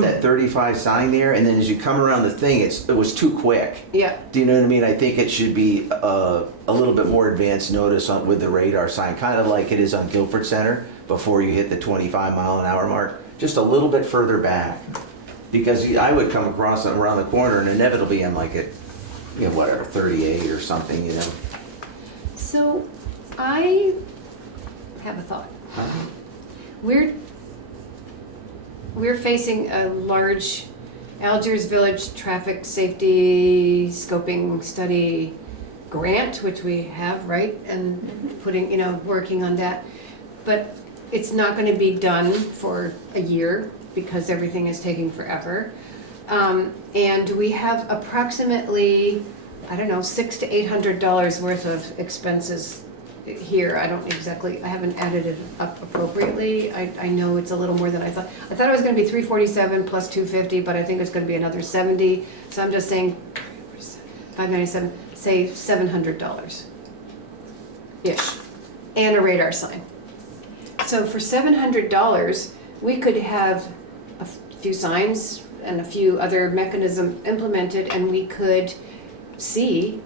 that 35 sign there, and then as you come around the thing, it was too quick. Yeah. Do you know what I mean? I think it should be a little bit more advanced notice with the radar sign, kind of like it is on Guilford Center before you hit the 25-mile-an-hour mark, just a little bit further back. Because I would come across it around the corner and inevitably I'm like at, 38 or something, So I have a thought. We're facing a large Algiers Village traffic safety scoping study grant, which we have, right? And putting, working on that. But it's not going to be done for a year because everything is taking forever. And we have approximately, $600 to $800 worth of expenses here. I haven't added it up appropriately. I know it's a little more than I thought. I thought it was gonna be $347 plus $250, but I think it's gonna be another $70. So I'm just saying, $597, say $700-ish, and a radar sign. So for $700, we could have a few signs and a few other mechanisms implemented, and we could see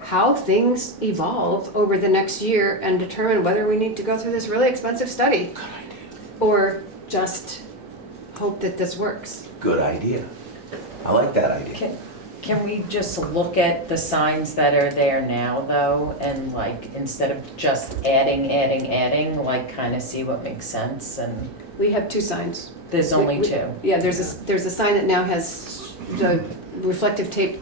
how things evolve over the next year and determine whether we need to go through this really expensive study or just hope that this works. Good idea. I like that idea. Can we just look at the signs that are there now though, and instead of just adding, kind of see what makes sense? And We have two signs. there's only two. Yeah, there's a sign that now has the reflective tape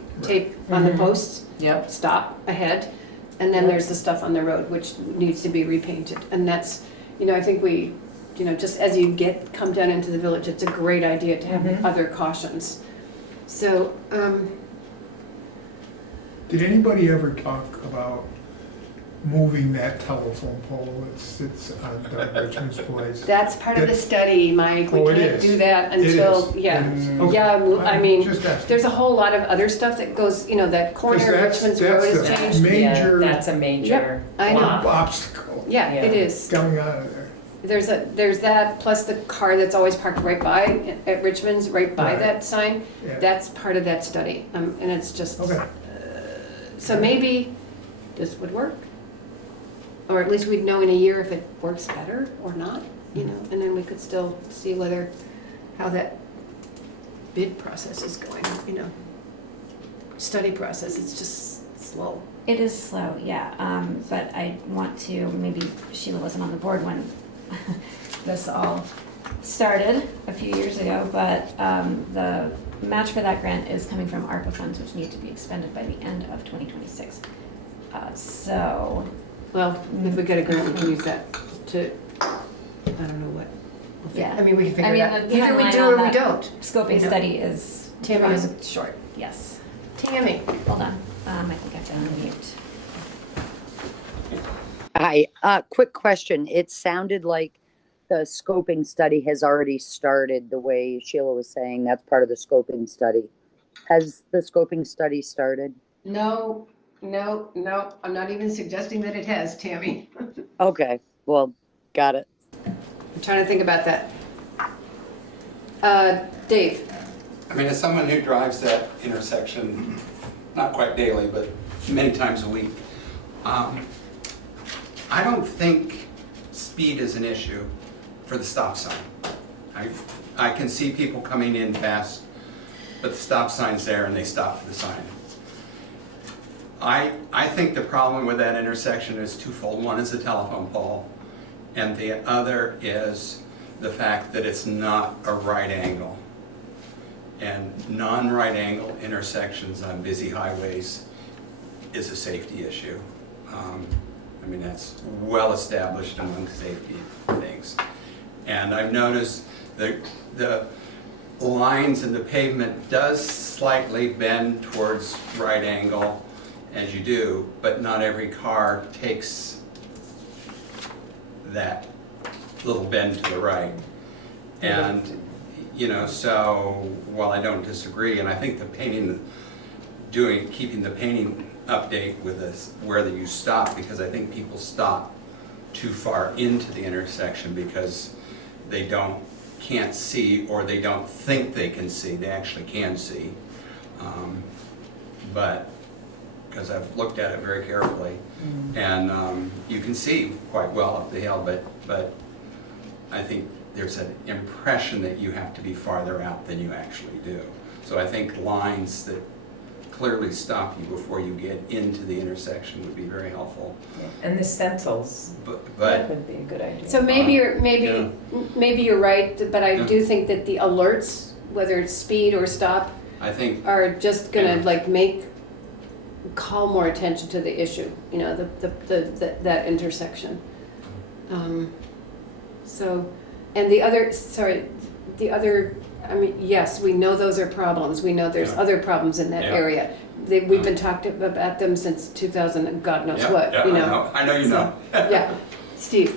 on the posts. Yep. Stop ahead, and then there's the stuff on the road which needs to be repainted. And that's, I think we, just as you come down into the village, it's a great idea to have other cautions. So, Did anybody ever talk about moving that telephone pole? It's on Doug Richmond's place. that's part of the study, Mike. We Oh, it can't is. do that It until, is. yeah. It is. Okay. Yeah, I mean, Just asking. there's a whole lot of other stuff that goes, that corner of Because Richmond's Road that's has the changed. major That's a major I know. flop. obstacle Yeah, it Yeah. is. coming out of there. There's that, plus the car that's always parked right by, at Richmond's, right by Right. that sign. Yeah. That's part of that study, and it's just, Okay. so maybe this would work. Or at least we'd know in a year if it works better or not, and then we could still see how that bid process is going, study process, it's just slow. It is slow, yeah, but I want to, maybe Sheila wasn't on the board when this all started a few years ago, but the match for that grant is coming from ARPA funds, which need to be expended by the end of 2026. So, Well, if we get a grant, we can use that to, I don't know what. yeah. I mean, we can figure it out. the Either we timeline do on or we that don't. Scoping study is Tammy is- run short, yes. Tammy. Hold on, I think I have to unmute. Hi, quick question. It sounded like the scoping study has already started, the way Sheila was saying. That's part of the scoping study. Has the scoping study started? No, I'm not even suggesting that it has, Tammy. Okay, well, got it. I'm trying to think about that. Dave? I mean, as someone who drives that intersection, not quite daily, but many times a week, I don't think speed is an issue for the stop sign. I can see people coming in fast, but the stop sign's there and they stop for the sign. I think the problem with that intersection is twofold. One is the telephone pole, and the other is the fact that it's not a right angle. And non-right angle intersections on busy highways is a safety issue. I mean, that's well established among safety things. And I've noticed that the lines in the pavement does slightly bend towards right angle as you do, but not every car takes that little bend to the right. And, you know, so while I don't disagree, and I think the painting, keeping the painting update with this, where you stop, because I think people stop too far into the intersection because they can't see, or they don't think they can see. They actually can see. But because I've looked at it very carefully, and you can see quite well up the hill, but I think there's an impression that you have to be farther out than you actually do. So I think lines that clearly stop you before you get into the intersection would be very helpful. And the stencils, But that would be a good idea. So maybe you're right, but I Yeah. do think that the alerts, whether it's speed or stop, I think, are just gonna Yeah. like call more attention to the issue, you know, that intersection. So, and the other, I mean, yes, we know those are problems. We know there's Yeah. other problems in that Yeah. area. We've been talking about them since 2000 and God knows yeah, what, yeah, you know. I know you know. Yeah, Steve.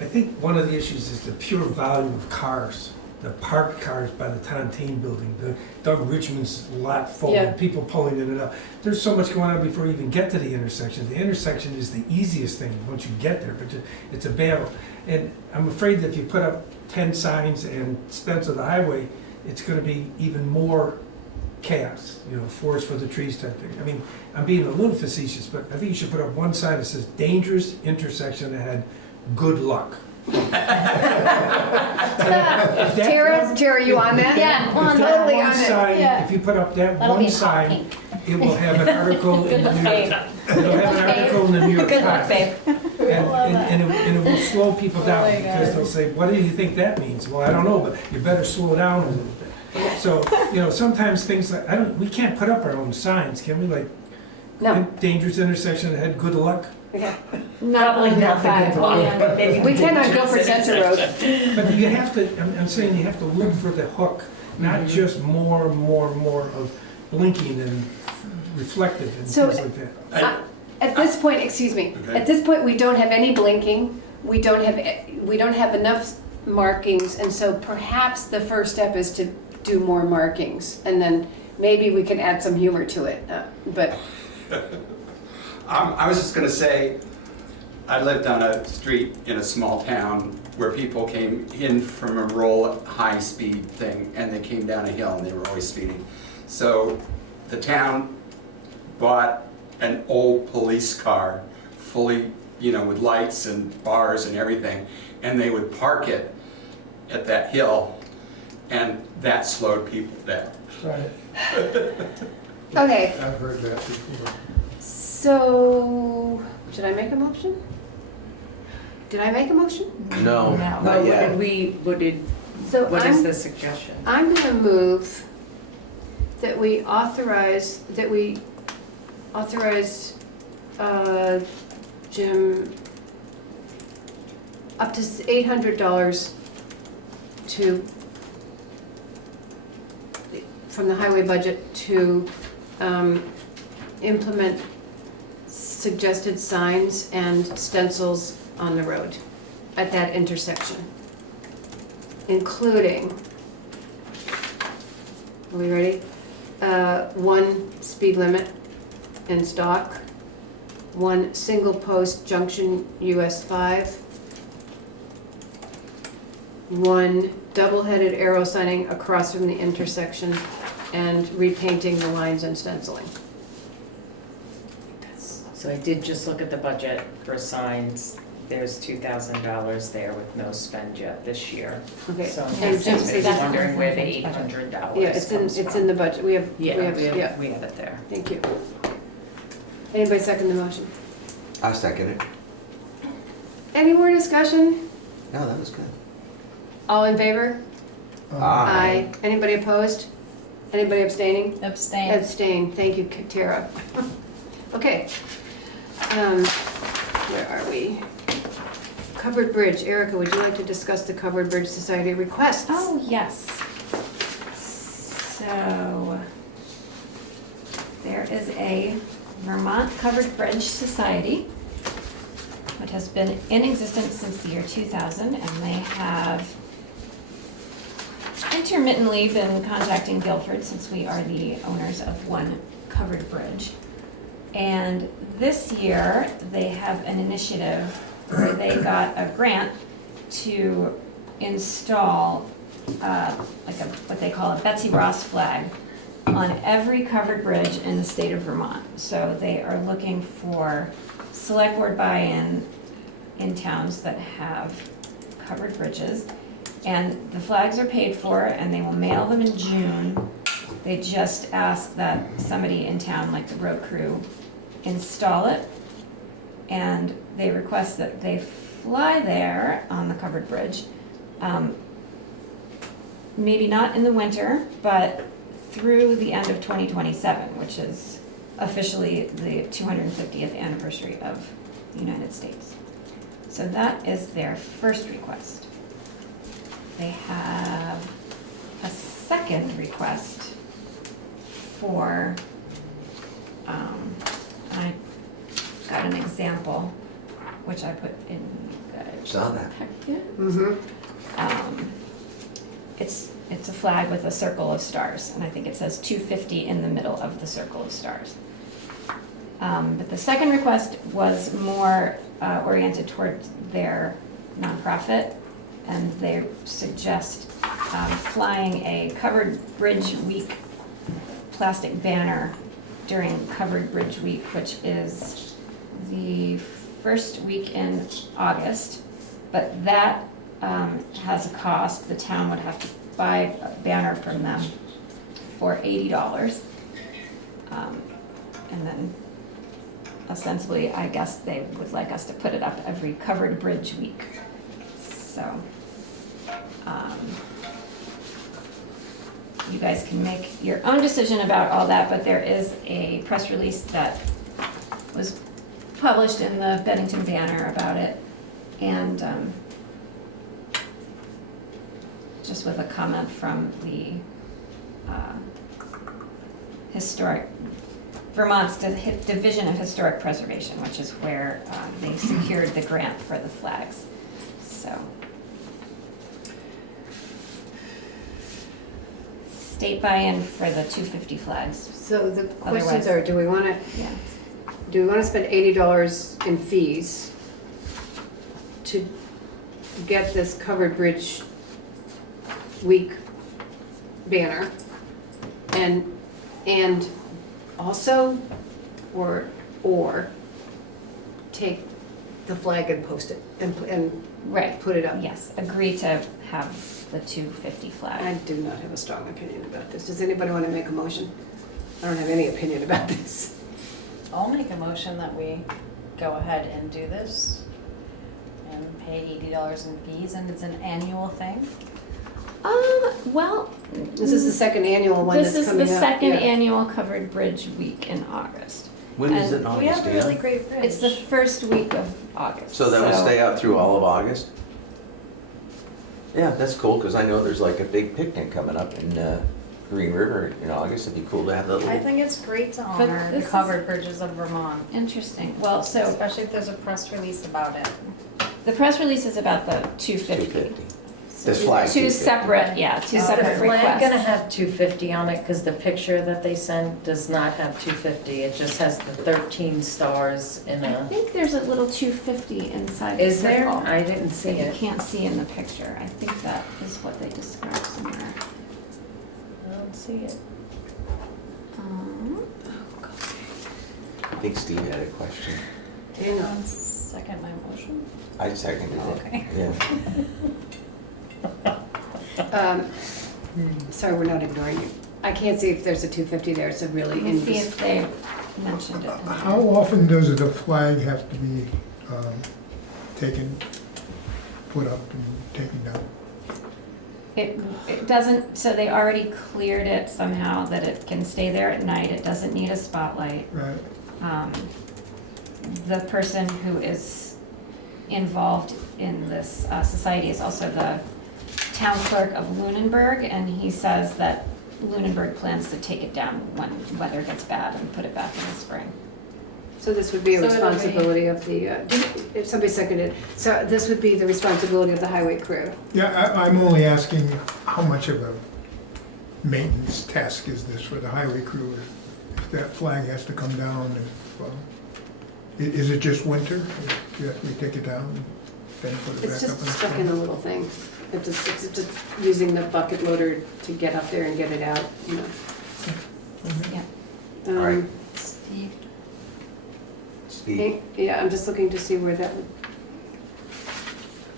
I think one of the issues is the pure volume of cars, the parked cars by the Tontine building, the Doug Richmond's lot full Yeah. of people pulling in and out. There's so much going on before you even get to the intersection. The intersection is the easiest thing once you get there, but it's a battle. And I'm afraid that if you put up 10 signs and stencil the highway, it's gonna be even more chaos, you know, forest for the trees type thing. I mean, I'm being a little facetious, but I think you should put up one sign that says dangerous intersection ahead, good luck. Tara, you on that? Yeah, If on that totally one on it, sign, yeah. if you put up that That'll be one hot sign, pink. it will have an article in the New York, it'll have an article in the New York Good luck, Times. babe. And it will slow people down, my because God. they'll say, what do you think that means? Well, I don't know, but you better slow down a little bit. So, you know, sometimes things like, we can't put up our own signs, can we? Like, No. dangerous intersection ahead, good luck. Yeah. Probably not the good one. We cannot go for Center Road. But you have to, I'm saying you have to look for the hook, not just more and more and more of blinking and reflective and So- things like that. At this point, excuse me, Okay. at this point, we don't have any blinking, we don't have enough markings, and so perhaps the first step is to do more markings, and then maybe we can add some humor to it, but, I was just gonna say, I lived on a street in a small town where people came in from a rural high-speed thing, and they came down a hill and they were always speeding. So the town bought an old police car, fully, you know, with lights and bars and everything, and they would park it at that hill, and that slowed people down. Right. okay, I've heard that before. so, did I make a motion? Did I make a motion? No, No, not yet. So what is the suggestion? I'm gonna move that we authorize, Jim, up to $800 from the highway budget to implement suggested signs and stencils on the road at that intersection, including, are we ready? 1 speed limit in stock, 1 single post junction US 5, 1 double-headed arrow signing across from the intersection, and repainting the lines and stenciling. So I did just look at the budget for signs there's $2,000 there with no spend yet this year. Okay. So I'm And just just- wondering where the $800 Yeah, it's in the budget. We have, Yeah, yeah, we have it there. thank you. Anybody second the motion? I second it. Any more discussion? No, that was good. All in favor? Aye. Anybody opposed? Anybody abstaining? Abstain. Abstain, thank you, Tara. Okay. Where are we? Covered Bridge, Erica, would you like to discuss the Covered Bridge Society requests? Oh, yes. So, there is a Vermont Covered Bridge Society, which has been in existence since the year 2000, and they have intermittently been contacting Guilford since we are the owners of one covered bridge. And this year, they have an initiative where they got a grant to install what they call a Betsy Ross flag on every covered bridge in the state of Vermont. So they are looking for select board buy-in in towns that have covered bridges. And the flags are paid for and they will mail them in June. They just ask that somebody in town, like the road crew, install it. And they request that they fly there on the covered bridge. Maybe not in the winter, but through the end of 2027, which is officially the 250th anniversary of the United States. So that is their first request. They have a second request for, I got an example, which I put in the Saw that. packet. Mm-hmm. It's a flag with a circle of stars, and I think it says 250 in the middle of the circle of stars. But the second request was more oriented toward their nonprofit, and they suggest flying a Covered Bridge Week plastic banner during Covered Bridge Week, which is the first week in August, but that has a cost. The town would have to buy a banner from them for $80. And then ostensibly, I guess they would like us to put it up every Covered Bridge Week. So, you guys can make your own decision about all that, but there is a press release that was published in the Bennington Banner about it. And just with a comment from the Vermont's Division of Historic Preservation, which is where they secured the grant for the flags. So, state buy-in for the 250 flags. So the questions Otherwise- are, do we want to spend $80 in fees to get this Covered Bridge Week banner? And also, or take the flag and post it and Right. put it up? Yes, agree to have the 250 flag. I do not have a strong opinion about this. Does anybody want to make a motion? I don't have any opinion about this. I'll make a motion that we go ahead and do this and pay $80 in fees, and it's an annual thing. Well, This is the second annual one this that's is coming the up. second yeah. annual Covered Bridge Week in August. When is And it in We have August, a really Dan? great bridge. It's the first week of August. So that would stay out through all of August? Yeah, that's cool, because I know there's like a big picnic coming up in Green River in August. It'd be cool to have that I little... think it's great to But honor the this is- covered bridges of Vermont, Interesting. Well, so especially if there's a press release about it. the press release is about the 250. 250. This flag. Two 250. separate, yeah, two Is the separate flag gonna requests. have 250 on it? Because the picture that they sent does not have 250. It just has the 13 stars in I a, think there's a little 250 inside the is there? circle I didn't see that you it. can't see in the picture. I think that is what they described somewhere. I don't see it. Um, I think Steve had a question. Daniel. second my motion. I seconded it. Okay. Yeah. Sorry, we're not ignoring you. I can't see if there's a 250 there, so really. Let me see if they mentioned it. How often does the flag have to be taken, put up and taken down? It doesn't, so they already cleared it somehow that it can stay there at night. It doesn't need a spotlight. Right. The person who is involved in this society is also the town clerk of Lunenburg, and he says that Lunenburg plans to take it down when weather gets bad and put it back in the spring. So this would be a So it'll be- responsibility of the, if somebody seconded, so this would be the responsibility of the highway crew. Yeah, I'm only asking how much of a maintenance task is this for the highway crew? If that flag has to come down, is it just winter? You have to take it down and then put it It's back up? just stuck in a little thing. It's just using the bucket loader to get up there and get it out, you know. Yeah. Right. Steve, Steve? Yeah, I'm just looking to see where that would.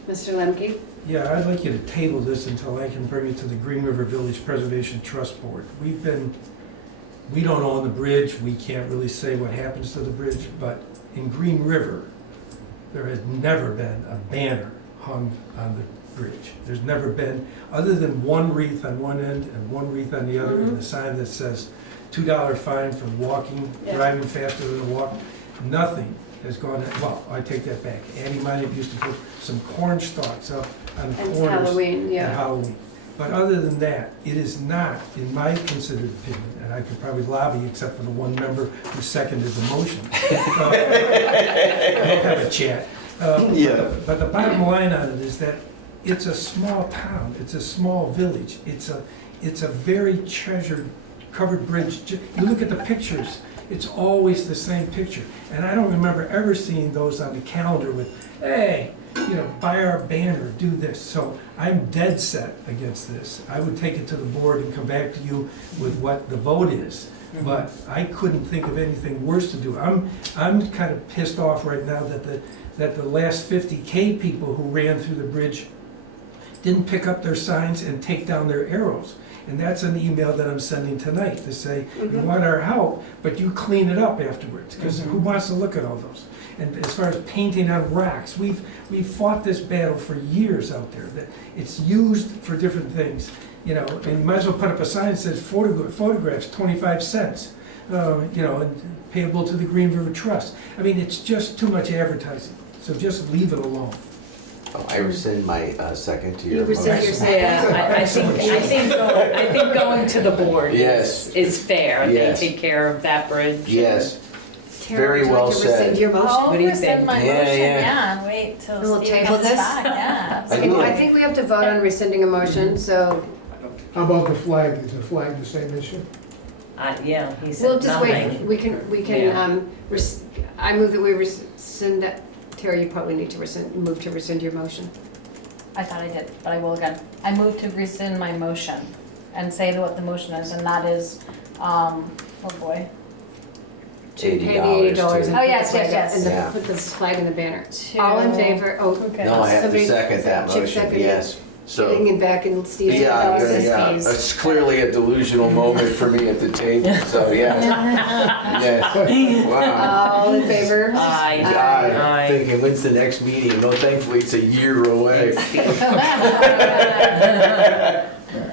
Mr. Lemke? Yeah, I'd like you to table this until I can bring it to the Green River Village Preservation Trust Board. We don't own the bridge, we can't really say what happens to the bridge, but in Green River, there has never been a banner hung on the bridge. There's never been, other than one wreath on one end and one wreath on the other, and a sign that says $2 fine for walking, Yeah. driving faster than a walk. Nothing has gone, well, I take that back. Annie might have used to put some corn stalks up on the And corners. Halloween, at yeah. Halloween. But other than that, it is not, in my considered opinion, and I could probably lobby except for the one member who seconded the motion. We'll have a chat. Yeah. But the bottom line on it is that it's a small town, it's a small village, it's a very treasured, covered bridge. You look at the pictures, it's always the same picture. And I don't remember ever seeing those on the calendar with, hey, you know, buy our banner, do this. So I'm dead set against this. I would take it to the board and come back to you with what the vote is. But I couldn't think of anything worse to do. I'm kind of pissed off right now that the last 50K people who ran through the bridge didn't pick up their signs and take down their arrows. And that's an email that I'm sending tonight to say, you want our help, but you clean it up afterwards, because who wants to look at all those? And as far as painting on rocks, we've fought this battle for years out there, that it's used for different things, you know, and you might as well put up a sign that says photographs, 25 cents, you know, and payable to the Green River Trust. I mean, it's just too much advertising, so just leave it alone. Oh, I rescind my second to your You rescind motion. your second? Yeah, I think going to the board Yes. is fair. Yes. They take care of that bridge. Yes, Tara, Very would you like well to rescind said. your motion? I'll What do you rescind think? my Yeah, motion, yeah. yeah, and wait till We'll Steve table comes this? back, yeah. I Okay, do. well, I think we have to vote on rescinding a motion, so How about the flag? Is the flag the same issue? Yeah, he we'll said just wait. nothing. We can, Yeah. I move that we rescind that. Tara, you probably need to move to rescind your motion. I thought I did, but I will again. I move to rescind my motion and say what the motion is, and that is, oh boy. To pay the $80 $80 and Oh, put yes, the flag yes, up- yes. and Yeah. put the flag in the banner. To- All in favor? Oh, Okay. no, I have to Somebody- second that Chip motion, seconded. yes. So, Getting it back in Steve's yeah, his yeah, fees. it's clearly a delusional moment for me at the table, so yes. Yes, wow. All in favor? Aye. God, Aye. thinking, when's the next meeting? No, thankfully, it's a year away.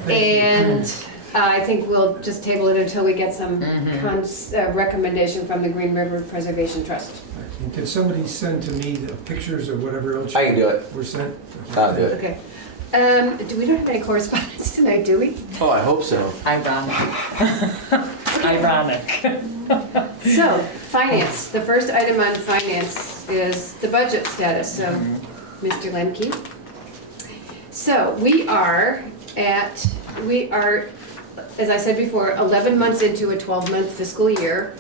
And I think we'll just table it until we get some recommendation from the Green River Preservation Trust. And can somebody send to me the pictures or whatever else I can do it. were sent? I'll do it. Okay. We don't have any correspondence tonight, do we? Oh, I hope so. Ironic. Ironic. So, finance. The first item on finance is the budget status, so, Mr. Lemke. So, we are, as I said before, 11 months into a 12-month fiscal year.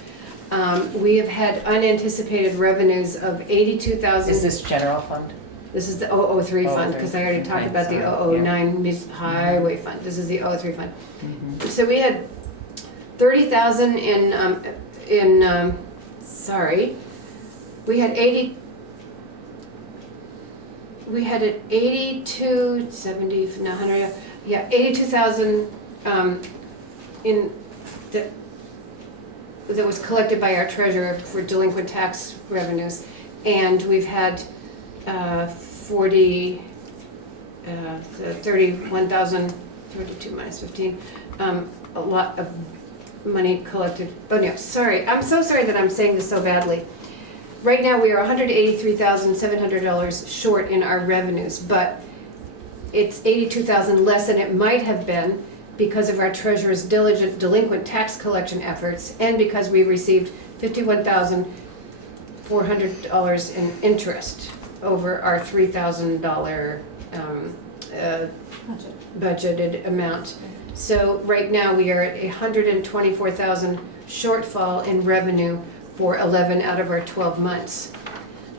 We have had unanticipated revenues of 82,000. Is this general fund? This is the 003 fund, because I already talked about the 009 highway fund. This is the 003 fund. So we had 30,000 we had we had an 82, 70, no, 100, yeah, 82,000 in that was collected by our treasurer for delinquent tax revenues. And we've had 31,000, 32 minus 15, a lot of money collected. Oh no, sorry, I'm so sorry that I'm saying this so badly. Right now, we are $183,700 short in our revenues, but it's 82,000 less than it might have been because of our treasurer's diligent delinquent tax collection efforts, and because we received $51,400 in interest over our $3,000 budgeted amount. So right now, we are at 124,000 shortfall in revenue for 11 out of our 12 months.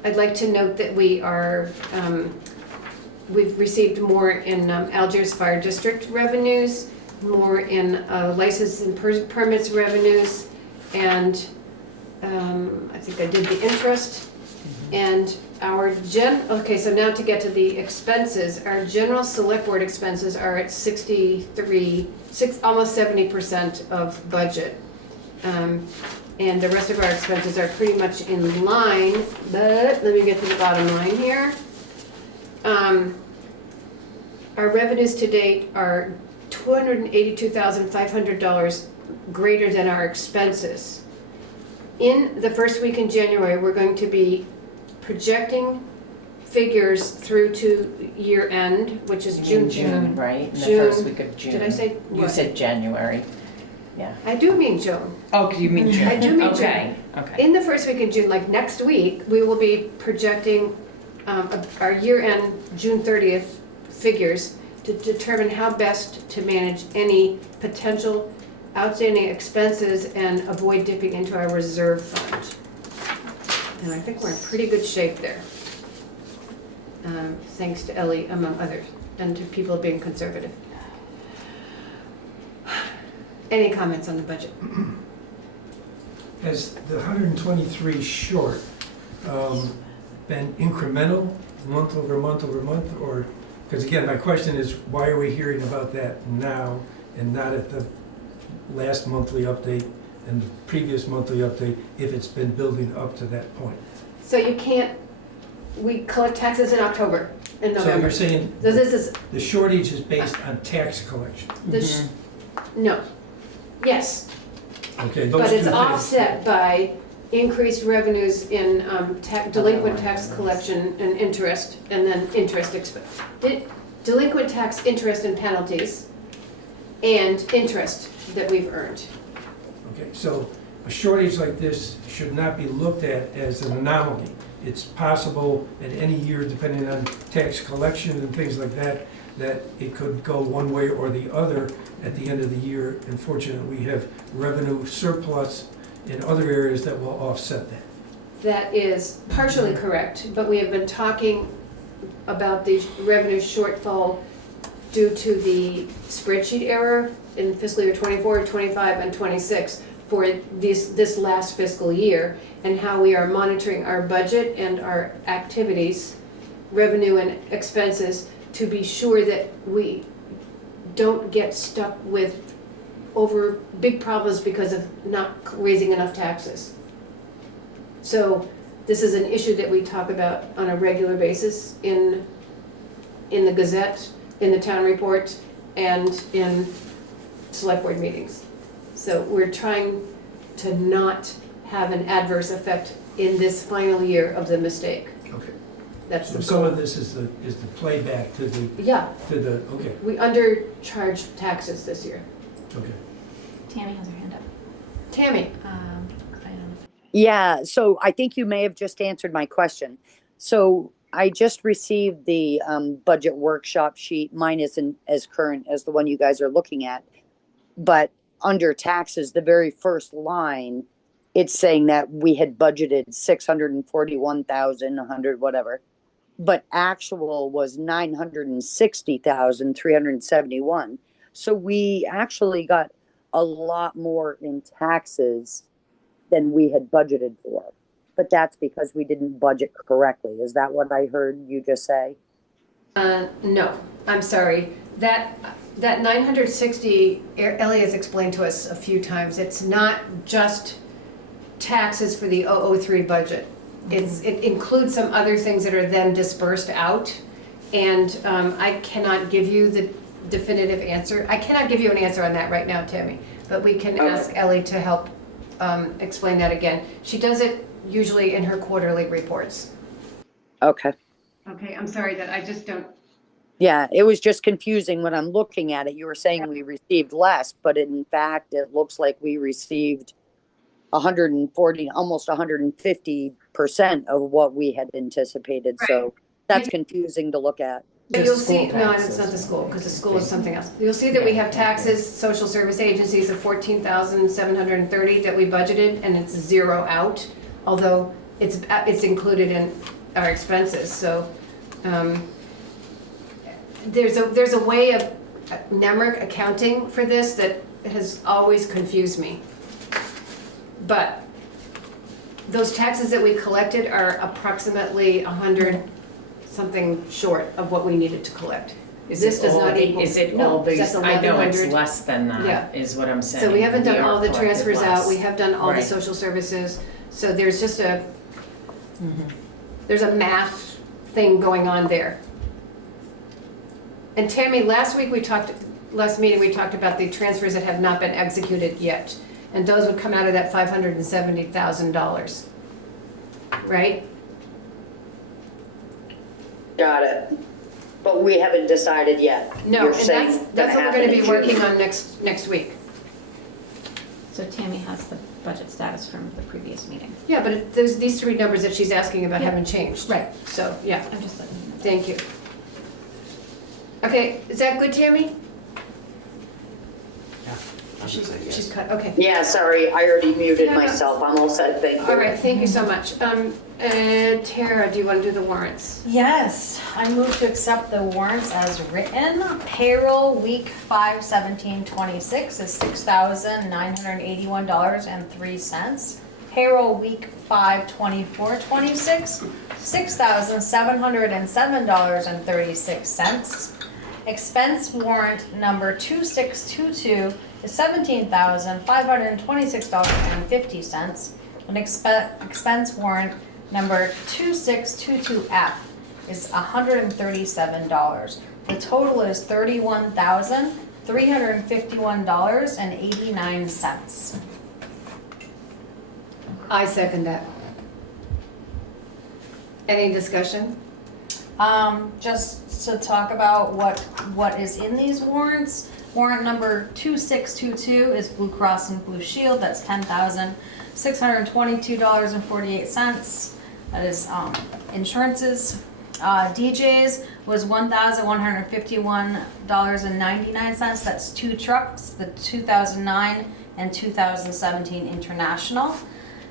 I'd like to note that we are, we've received more in Algiers Fire District revenues, more in license and permits revenues, and I think I did the interest. And our okay, so now to get to the expenses, our general select board expenses are at 63, almost 70% of budget. And the rest of our expenses are pretty much in line, but let me get to the bottom line here. Our revenues to date are $282,500 greater than our expenses. In the first week in January, we're going to be projecting figures through to year end, which is June, right? In the June. first week of June. Did I say You what? said January. Yeah. I do mean June. Oh, you mean June? I do mean Okay, okay. In the first week in June, like next week, we will be projecting our year-end June 30th figures to determine how best to manage any potential outstanding expenses and avoid dipping into our reserve fund. And I think we're in pretty good shape there. Thanks to Ellie, among others, and to people being conservative. Any comments on the budget? Has the 123 short been incremental, month over month over month, or, because again, my question is, why are we hearing about that now and not at the last monthly update and the previous monthly update if it's been building up to that point? So you can't, we collect taxes in October and So November. you're saying So this is, the shortage is based on tax collection? no, yes, Okay, those but two it's things. offset by increased revenues in delinquent tax collection and interest, and then interest expense. Delinquent tax interest and penalties, and interest that we've earned. Okay, so a shortage like this should not be looked at as an anomaly. It's possible at any year, depending on tax collection and things like that, that it could go one way or the other at the end of the year. Unfortunately, we have revenue surplus in other areas that will offset that. That is partially correct, but we have been talking about the revenue shortfall due to the spreadsheet error in fiscal year 24, 25, and 26 for this last fiscal year, and how we are monitoring our budget and our activities, revenue and expenses, to be sure that we don't get stuck with big problems because of not raising enough taxes. So this is an issue that we talk about on a regular basis in the Gazette, in the town report, and in select board meetings. So we're trying to not have an adverse effect in this final year of the mistake. Okay. That's So the some of goal. this is the playback to the, Yeah, okay, we undercharged taxes this year. okay. Tammy has her hand up. Tammy, I don't know. Yeah, so I think you may have just answered my question. So I just received the budget workshop sheet. Mine isn't as current as the one you guys are looking at. But under taxes, the very first line, it's saying that we had budgeted 641,100, whatever. But actual was 960,371. So we actually got a lot more in taxes than we had budgeted for. But that's because we didn't budget correctly. Is that what I heard you just say? No, I'm sorry. That 960, Ellie has explained to us a few times, it's not just taxes for the 003 budget. It includes some other things that are then dispersed out. And I cannot give you the definitive answer. I cannot give you an answer on that right now, Tammy, but we can ask Ellie to help explain that again. She does it usually in her quarterly reports. Okay. Okay, I'm sorry that I just don't. Yeah, it was just confusing when I'm looking at it. You were saying we received less, but in fact, it looks like we received 140, almost 150% of what we had anticipated. Right. So that's confusing to look at. But Just you'll see, school no, taxes. it's not the school, because the school is something else. You'll see that we have taxes, social service agencies of 14,730 that we budgeted, and it's zero out, although it's included in our expenses, so, there's a way of NEMRIC accounting for this that has always confused me. But those taxes that we collected are approximately 100 something short of what we needed to collect. Is This it does all not the- equal- Is it no, all these, that's I know it's 1,100. less than Yeah. that, is what I'm saying. So we haven't done all the are collected transfers less. out, we have done all the Right. social services, so there's just there's a math thing going on there. And Tammy, last meeting we talked about the transfers that have not been executed yet, and those would come out of that $570,000, right? Got it. But we haven't decided yet. No, You're and saying that's what we're gonna be happen in June. working on next week. So Tammy has the budget status from the previous meeting. Yeah, but these three numbers that she's asking about haven't changed. Right. So, yeah, I'm just letting you know. thank you. Okay, is that good, Tammy? She's cut, okay. Yeah, sorry, I already muted No, no. myself. I'm all set, thank you. All right, thank you so much. Tara, do you want to do the warrants? Yes, I move to accept the warrants as written. Payroll week 5/17/26 is $6,981.03. Payroll week 5/24/26, $6,707.36. Expense warrant number 2622 is $17,526.50. And expense warrant number 2622F is $137. The total is $31,351.89. I second that. Any discussion? Just to talk about what is in these warrants. Warrant number 2622 is Blue Cross and Blue Shield, that's $10,622.48. That is insurances. DJs was $1,151.99, that's 2 trucks, the 2009 and 2017 International.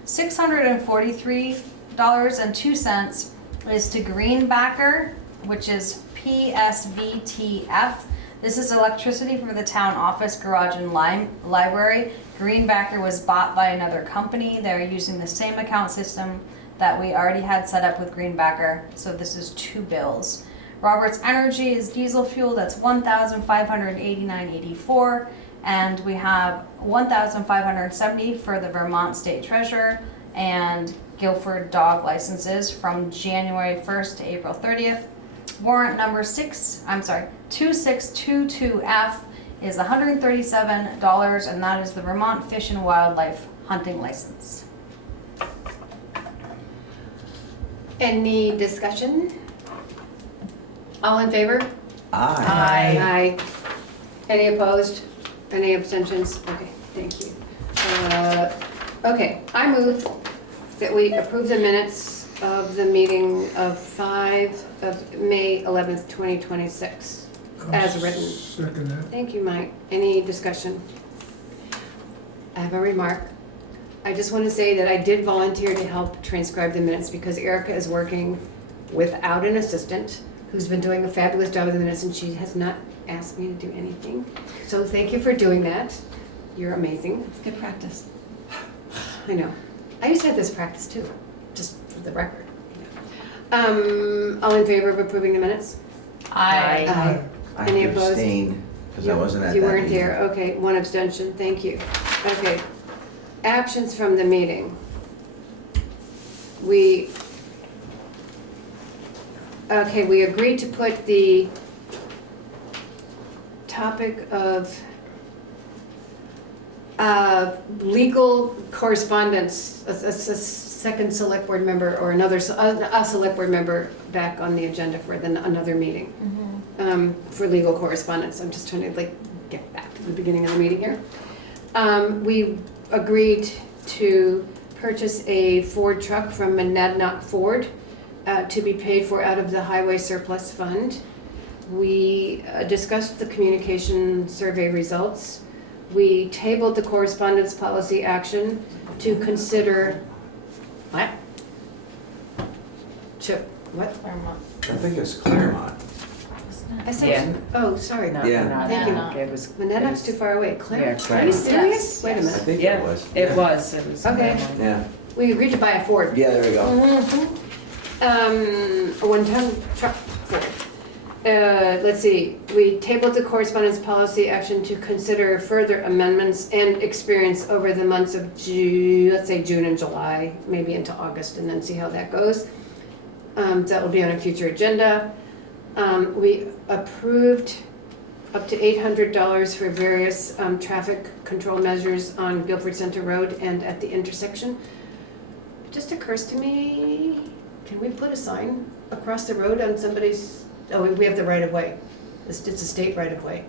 $643.02 is to Greenbacker, which is PSVTF. This is electricity for the town office, garage, and library. Greenbacker was bought by another company. They're using the same account system that we already had set up with Greenbacker, so this is 2 bills. Roberts Energy is diesel fuel, that's $1,589.84, and we have $1,570 for the Vermont State Treasurer, and Guilford dog licenses from January 1st to April 30th. Warrant number 2622F is $137, and that is the Vermont Fish and Wildlife hunting license. Any discussion? All in favor? Aye. Aye. Any opposed? Any abstentions? Okay, thank you. Okay, I move that we approve the minutes of the meeting of May 11th, 2026, as written. Second that. Thank you, Mike. Any discussion? I have a remark. I just want to say that I did volunteer to help transcribe the minutes because Erica is working without an assistant who's been doing a fabulous job of the minutes, and she has not asked me to do anything. So thank you for doing that. You're amazing. It's good practice. I know. I used to have this practice too, just for the record. All in favor of approving the minutes? I, I Any opposed? abstained, because I wasn't at that You meeting. weren't there, okay, one abstention, thank you. Okay, actions from the meeting. We agreed to put the topic of legal correspondence, a second select board member or a select board member back on the agenda for another meeting. For legal correspondence. I'm just trying to get back to the beginning of the meeting here. We agreed to purchase a Ford truck from Monadnock Ford to be paid for out of the highway surplus fund. We discussed the communication survey results. We tabled the correspondence policy action to consider, what? Chip, what? I think it's Claremont. I said, Yeah. oh, sorry. No, Yeah. not Thank you. that. It was. Monadnock's too far away. Claire, Yeah, are you Claremont. serious? Wait a I minute. think Yeah, it was. It was. It was. Okay. Yeah, We agreed to buy a Ford. yeah, there we go. A one-ton truck Ford. Let's see, we tabled the correspondence policy action to consider further amendments and experience over the months of let's say June and July, maybe into August, and then see how that goes. That will be on a future agenda. We approved up to $800 for various traffic control measures on Guilford Center Road and at the intersection. It just occurs to me, can we put a sign across the road on somebody's, oh, we have the right of way. It's a state right of way.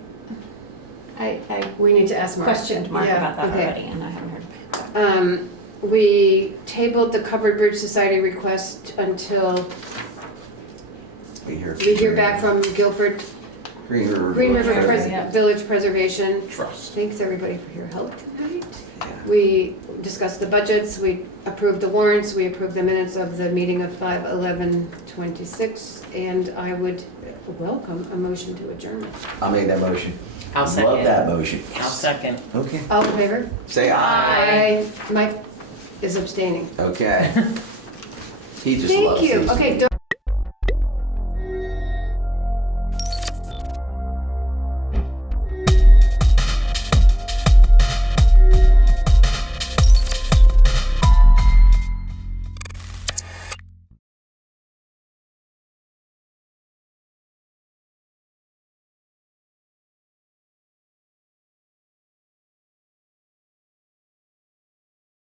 I We need to ask Mark. questioned Mark Yeah, about that okay. already, and I haven't heard. We tabled the Covered Bridge Society request until We hear back from Guilford Green River. Green River Village. Village Preservation. Trust. Thanks everybody for your help tonight. Yeah. We discussed the budgets, we approved the warrants, we approved the minutes of the meeting of 5/11/26, and I would welcome a motion to adjourn. I'll make that motion. I'll second. Love that motion. I'll second. Okay. All in favor? Say aye. Mike is abstaining. Okay. He just loves Thank you. these. Okay,